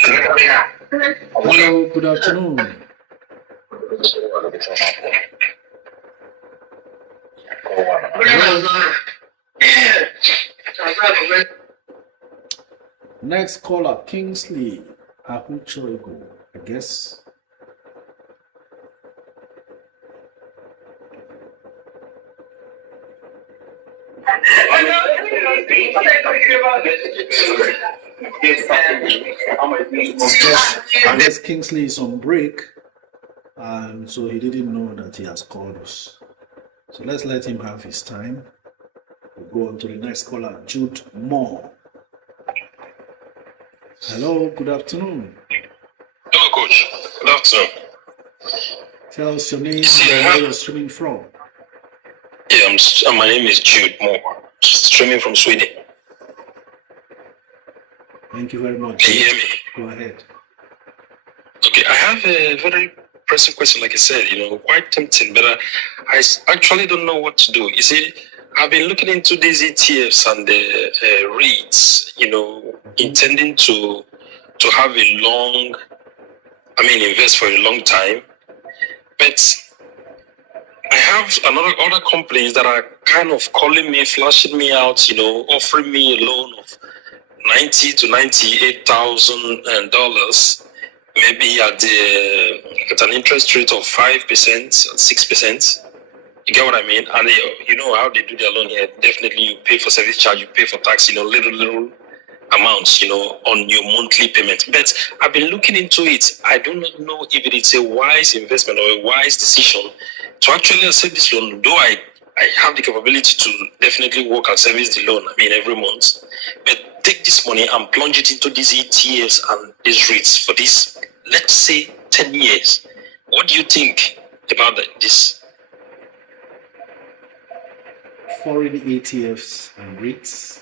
Hello, good afternoon. Next caller, Kingsley Ahuchoigo, I guess. I guess Kingsley is on break, and so he didn't know that he has called us. So let's let him have his time. We'll go on to the next caller, Jude Moore. Hello, good afternoon. Hello, coach. Good afternoon. Tell us your name and where you're streaming from. Yeah, my name is Jude Moore, streaming from Sweden. Thank you very much. Can you hear me? Go ahead. Okay, I have a very pressing question, like I said, quite tempting, but I actually don't know what to do. You see, I've been looking into these ETFs and the REITs, intending to have invest for a long time. But I have other companies that are kind of calling me, flashing me out, offering me a loan of $90,000 to $98,000, maybe at an interest rate of 5%, 6%. You get what I mean? And you know how they do their loan here. Definitely, you pay for service charge, you pay for tax, little. amounts, on your monthly payment. But I've been looking into it. I do not know if it is a wise investment or a wise decision to actually accept this loan, though I have the capability to definitely work and service the loan, every month. But take this money and plunge it into these ETFs and these REITs for this, let's say, 10 years. What do you think about this? Foreign ETFs and REITs?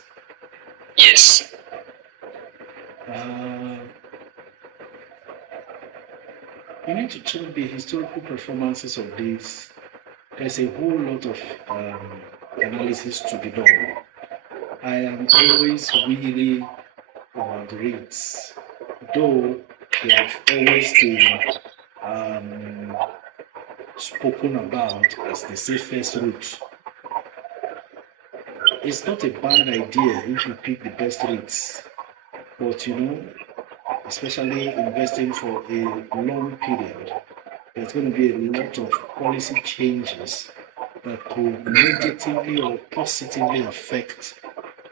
Yes. You need to check the historical performances of these. There's a whole lot of analysis to be done. I am always weary about REITs, though they have always been spoken about as the safest route. It's not a bad idea if you pick the best REITs, but especially investing for a long period, there's going to be a lot of policy changes that could negatively or positively affect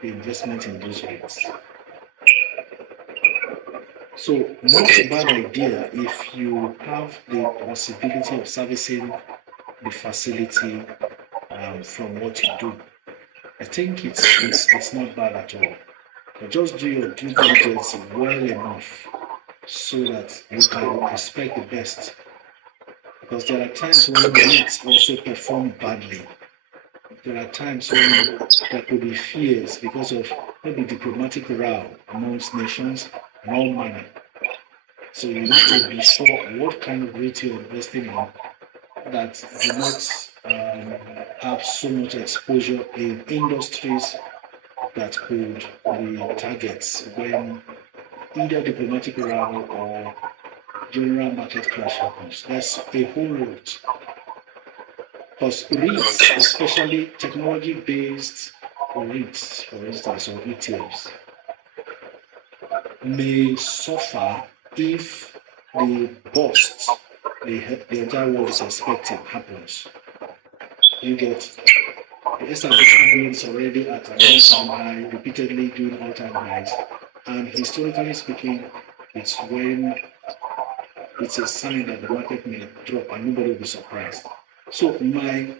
the investment in those REITs. So, not a bad idea if you have the possibility of servicing the facility from what you do. I think it's not bad at all. But just do your due diligence well enough so that you can expect the best. Because there are times when REITs also perform badly. There are times when there could be fears because of maybe diplomatic row amongst nations and all manner. So you need to be sure what kind of REIT you're investing in that do not have so much exposure in industries that could be targets when either diplomatic row or general market crash happens. That's a whole lot. Because REITs, especially technology-based REITs, for instance, or ETFs, may suffer if the bust the entire world is expecting happens. You get the S&P 500 is already at an all-time high, repeatedly doing all-time highs, and historically speaking, it's when it's a sign that the market may drop and nobody will be surprised. So my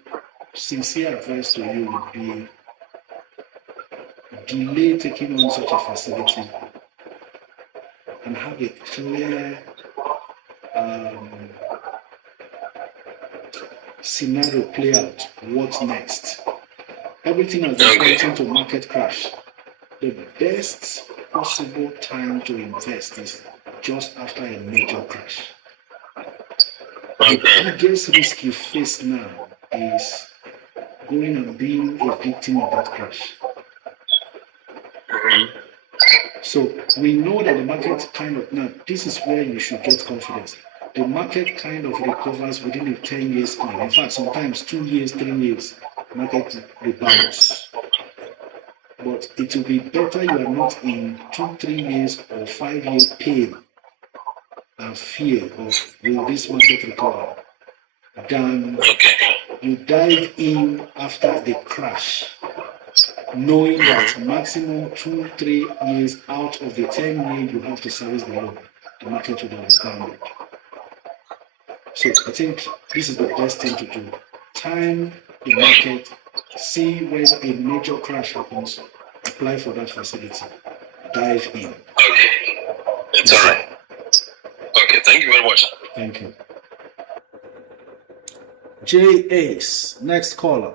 sincere advice to you would be delay taking on such a facility and have a clear scenario play out. What's next? Everything has been pointing to market crash. The best possible time to invest is just after a major crash. The biggest risk you face now is going and being a victim of that crash. So we know that the market now, this is where you should get confidence. The market kind of recovers within a 10 years span. In fact, sometimes 2 years, 3 years, market rebounds. But it will be better you are not in 2, 3 years or 5 years pain and fear of will this market recover than you dive in after the crash, knowing that maximum 2, 3 years out of the 10 years you have to service the loan, the market will have rebounded. So I think this is the best thing to do. Time the market, see when a major crash happens, apply for that facility, dive in. Okay, it's all right. Okay, thank you very much. Thank you. J. Ace, next caller.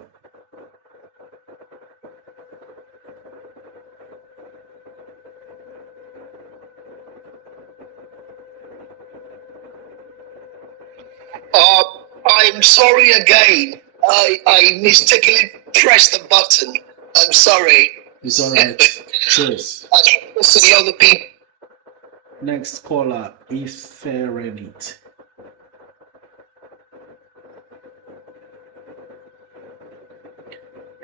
I'm sorry again. I mistakenly pressed the button. I'm sorry. It's all right. Cheers. To the other people. Next caller, Iferenit.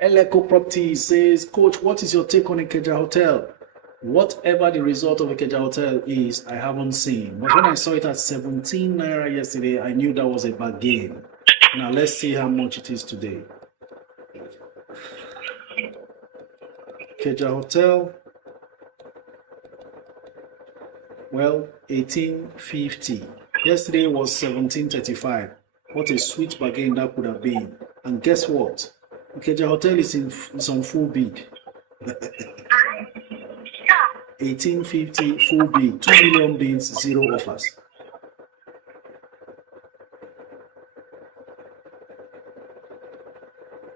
Eleco Property says, Coach, what is your take on Ikeja Hotel? Whatever the result of Ikeja Hotel is, I haven't seen. But when I saw it at 17 Naira yesterday, I knew that was a bargain. Now let's see how much it is today. Ikeja Hotel Well, 1850. Yesterday was 1735. What a sweet bargain that could have been. And guess what? Ikeja Hotel is on full bid. 1850 full bid. 2 million bids, 0 offers.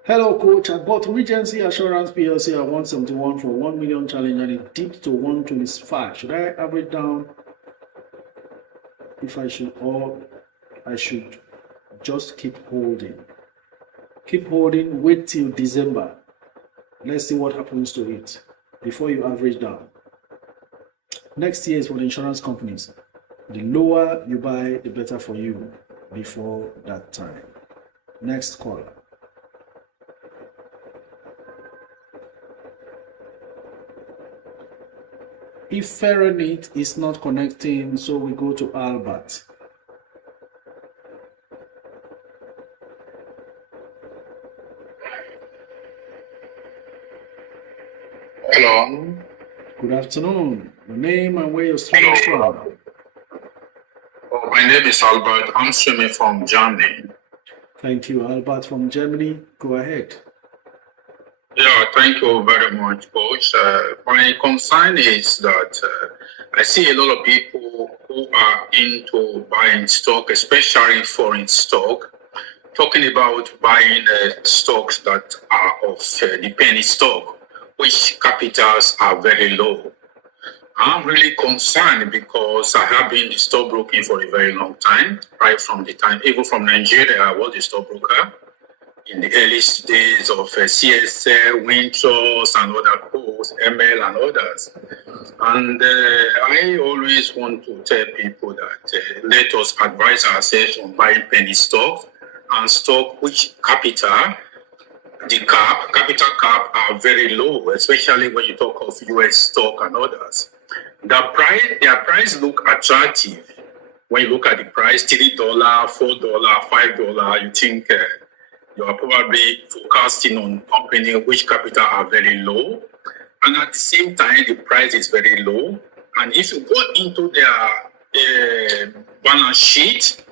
Hello, coach. I bought Regency Assurance PLC at 171 for 1 million challenge and it dipped to 125. Should I average down if I should, or I should just keep holding? Keep holding, wait till December. Let's see what happens to it before you average down. Next year is for the insurance companies. The lower you buy, the better for you before that time. Next caller. If Ferronet is not connecting, so we go to Albert. Hello. Good afternoon. Your name and where you're streaming from? Oh, my name is Albert. I'm streaming from Germany. Thank you, Albert from Germany. Go ahead. Yeah, thank you very much, Coach. My concern is that I see a lot of people who are into buying stock, especially foreign stock, talking about buying stocks that are of the penny stock, which capitals are very low. I'm really concerned because I have been in stockbroking for a very long time, right from the time, even from Nigeria, I was a stockbroker in the earliest days of CSL, Wintros, and other codes, ML, and others. And I always want to tell people that let us advise ourselves on buying penny stock and stock which capital cap are very low, especially when you talk of US stock and others. Their price look attractive. When you look at the price, $3, $4, $5, you think you are probably forecasting on company which capital are very low. And at the same time, the price is very low. And if you go into their balance sheet,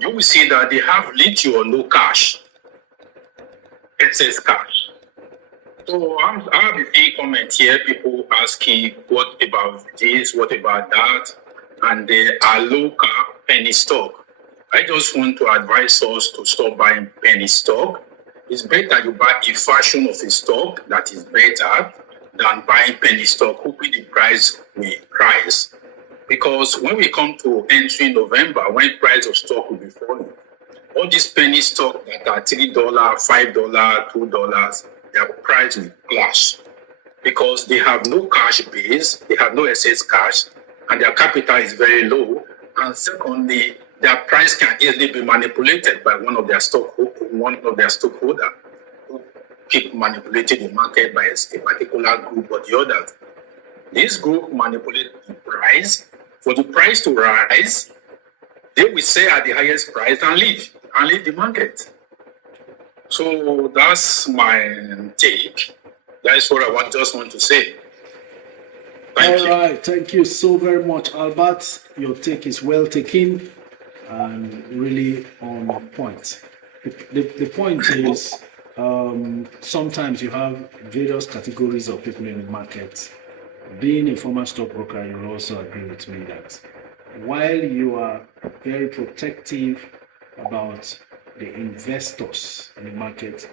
you will see that they have little or no cash, excess cash. So I have a few comments here, people asking what about this, what about that, and they are low cap penny stock. I just want to advise us to stop buying penny stock. It's better you buy a fraction of a stock that is better than buying penny stock, hoping the price will rise. Because when we come to entry November, when price of stock will be falling, all these penny stock that are $3, $5, $2, their price will clash because they have no cash base, they have no excess cash, and their capital is very low. And secondly, their price can easily be manipulated by one of their stockholders who keep manipulating the market by a particular group or the other. This group manipulates the price. For the price to rise, they will sell at the highest price and leave the market. So that's my take. That's what I just want to say. Thank you. All right, thank you so very much, Albert. Your take is well taken and really on point. The point is sometimes you have various categories of people in the market. Being a former stockbroker, you will also agree with me that while you are very protective about the investors in the market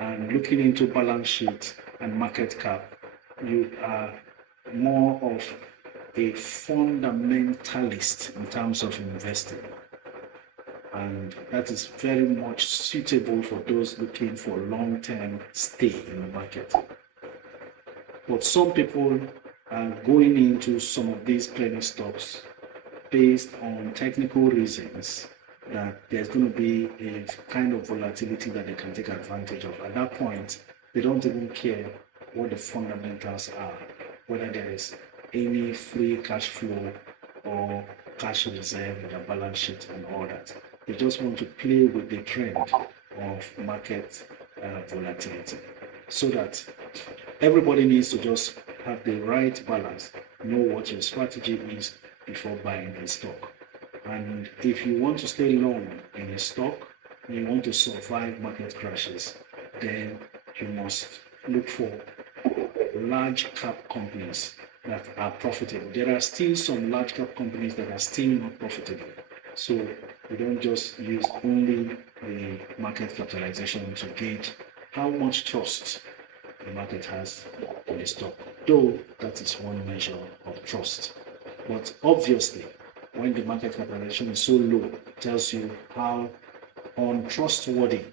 and looking into balance sheet and market cap, you are more of a fundamentalist in terms of investing. And that is very much suitable for those looking for long-term stay in the market. But some people are going into some of these penny stocks based on technical reasons that there's going to be a kind of volatility that they can take advantage of. At that point, they don't even care what the fundamentals are, whether there is any free cash flow or cash reserve in their balance sheet and all that. They just want to play with the trend of market volatility, so that everybody needs to just have the right balance, know what your strategy is, before buying a stock. And if you want to stay long in a stock and you want to survive market crashes, then you must look for large cap companies that are profitable. There are still some large cap companies that are still not profitable. So you don't just use only the market capitalization to gauge how much trust the market has in the stock, though that is one measure of trust. But obviously, when the market capitalization is so low, it tells you how untrustworthy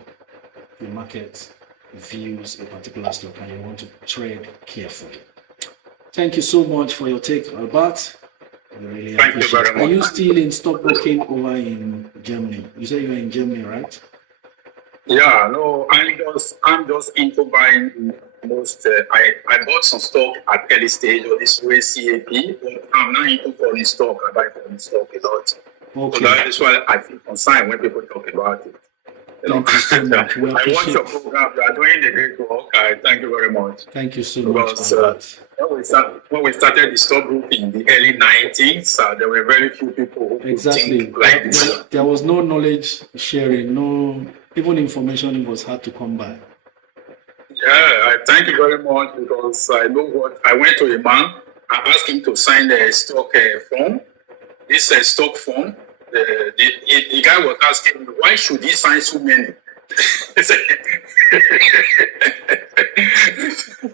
the market views a particular stock, and you want to trade carefully. Thank you so much for your take, Albert. I really appreciate it. Are you still in stockbroking over in Germany? You say you're in Germany, right? Yeah, no, I'm just into buying most. I bought some stock at early stage of this way CAP, but I'm not into foreign stock. I buy foreign stock a lot. Okay. So that is why I feel concerned when people talk about it. Thank you so much. I watch your program. You are doing the great work. Thank you very much. Thank you so much. When we started the stock group in the early 90s, there were very few people who could think like this. There was no knowledge sharing, no, even information was hard to come by. Yeah, thank you very much, because I know what I went to a man. I asked him to sign the stock form. This stock form. The guy was asking, why should he sign so many?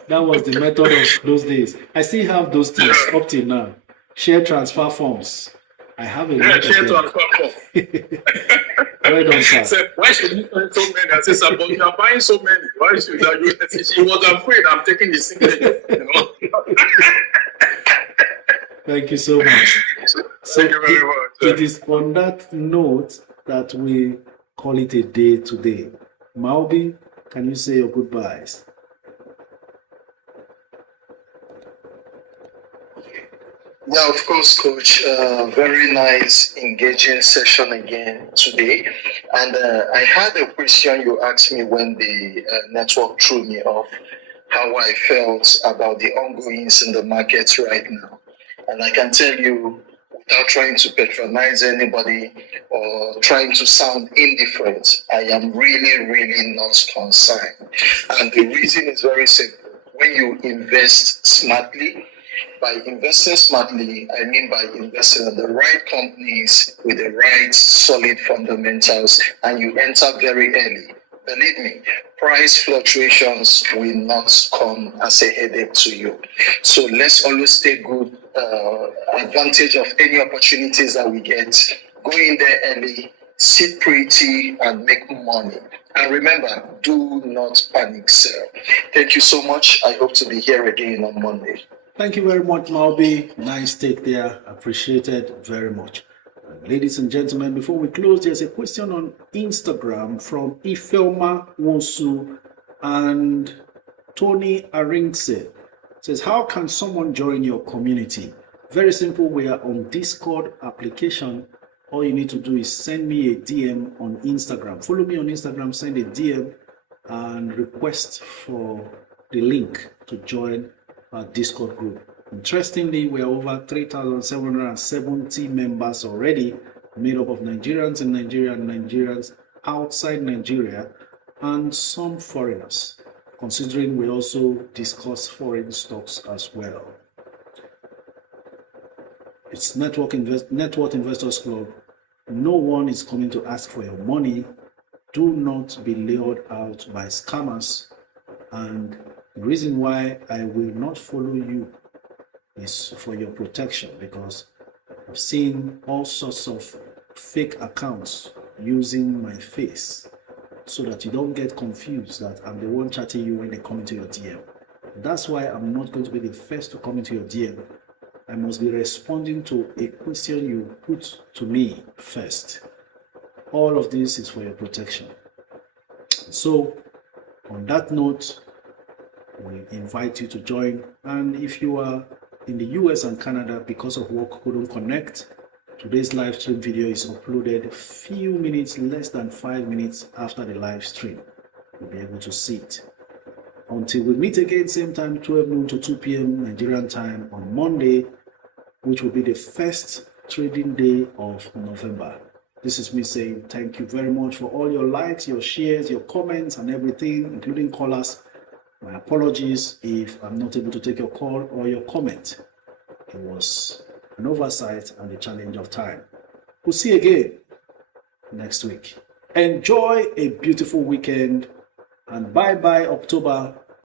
That was the method of those days. I still have those things up till now. Share transfer forms. I have a lot share of them. transfer form. Well done, sir. Said, why should you sign so many? I said, but you are buying so many. Why should you? She was afraid I'm taking the signature. Thank you so much. Thank you very much. It is on that note that we call it a day today. Maubi, can you say your goodbyes? Yeah, of course, Coach. Very nice, engaging session again today. And I had a question you asked me when the network threw me off, how I felt about the ongoings in the market right now. And I can tell you, without trying to patronize anybody or trying to sound indifferent, I am really, really not concerned. And the reason is very simple. When you invest smartly, by investing smartly, I mean by investing in the right companies with the right solid fundamentals, and you enter very early. Believe me, price fluctuations will not come as a headache to you. So let's always take good advantage of any opportunities that we get. Go in there early, sit pretty, and make money. And remember, do not panic sell. Thank you so much. I hope to be here again on Monday. Thank you very much, Maubi. Nice take there. Appreciated very much. Ladies and gentlemen, before we close, there's a question on Instagram from Ifelma Wonsu and Tony Aringse. It says, how can someone join your community? Very simple. We are on Discord application. All you need to do is send me a DM on Instagram. Follow me on Instagram, send a DM and request for the link to join our Discord group. Interestingly, we are over 3,770 members already, made up of Nigerians in Nigeria and Nigerians outside Nigeria, and some foreigners, considering we also discuss foreign stocks as well. It's Net Worth Investors Club. No one is coming to ask for your money. Do not be lured out by scammers. And the reason why I will not follow you is for your protection, because I've seen all sorts of fake accounts using my face so that you don't get confused that I'm the one chatting you when they come into your DM. That's why I'm not going to be the first to come into your DM. I must be responding to a question you put to me first. All of this is for your protection. So, on that note, we invite you to join. And if you are in the US and Canada, because of work couldn't connect, today's live stream video is uploaded few minutes, less than 5 minutes after the live stream. You'll be able to see it. Until we meet again, same time, 12 noon to 2 p.m. Nigerian time on Monday, which will be the first trading day of November. This is me saying thank you very much for all your likes, your shares, your comments, and everything, including callers. My apologies if I'm not able to take your call or your comment. It was an oversight and the challenge of time. We'll see you again next week. Enjoy a beautiful weekend, and bye-bye October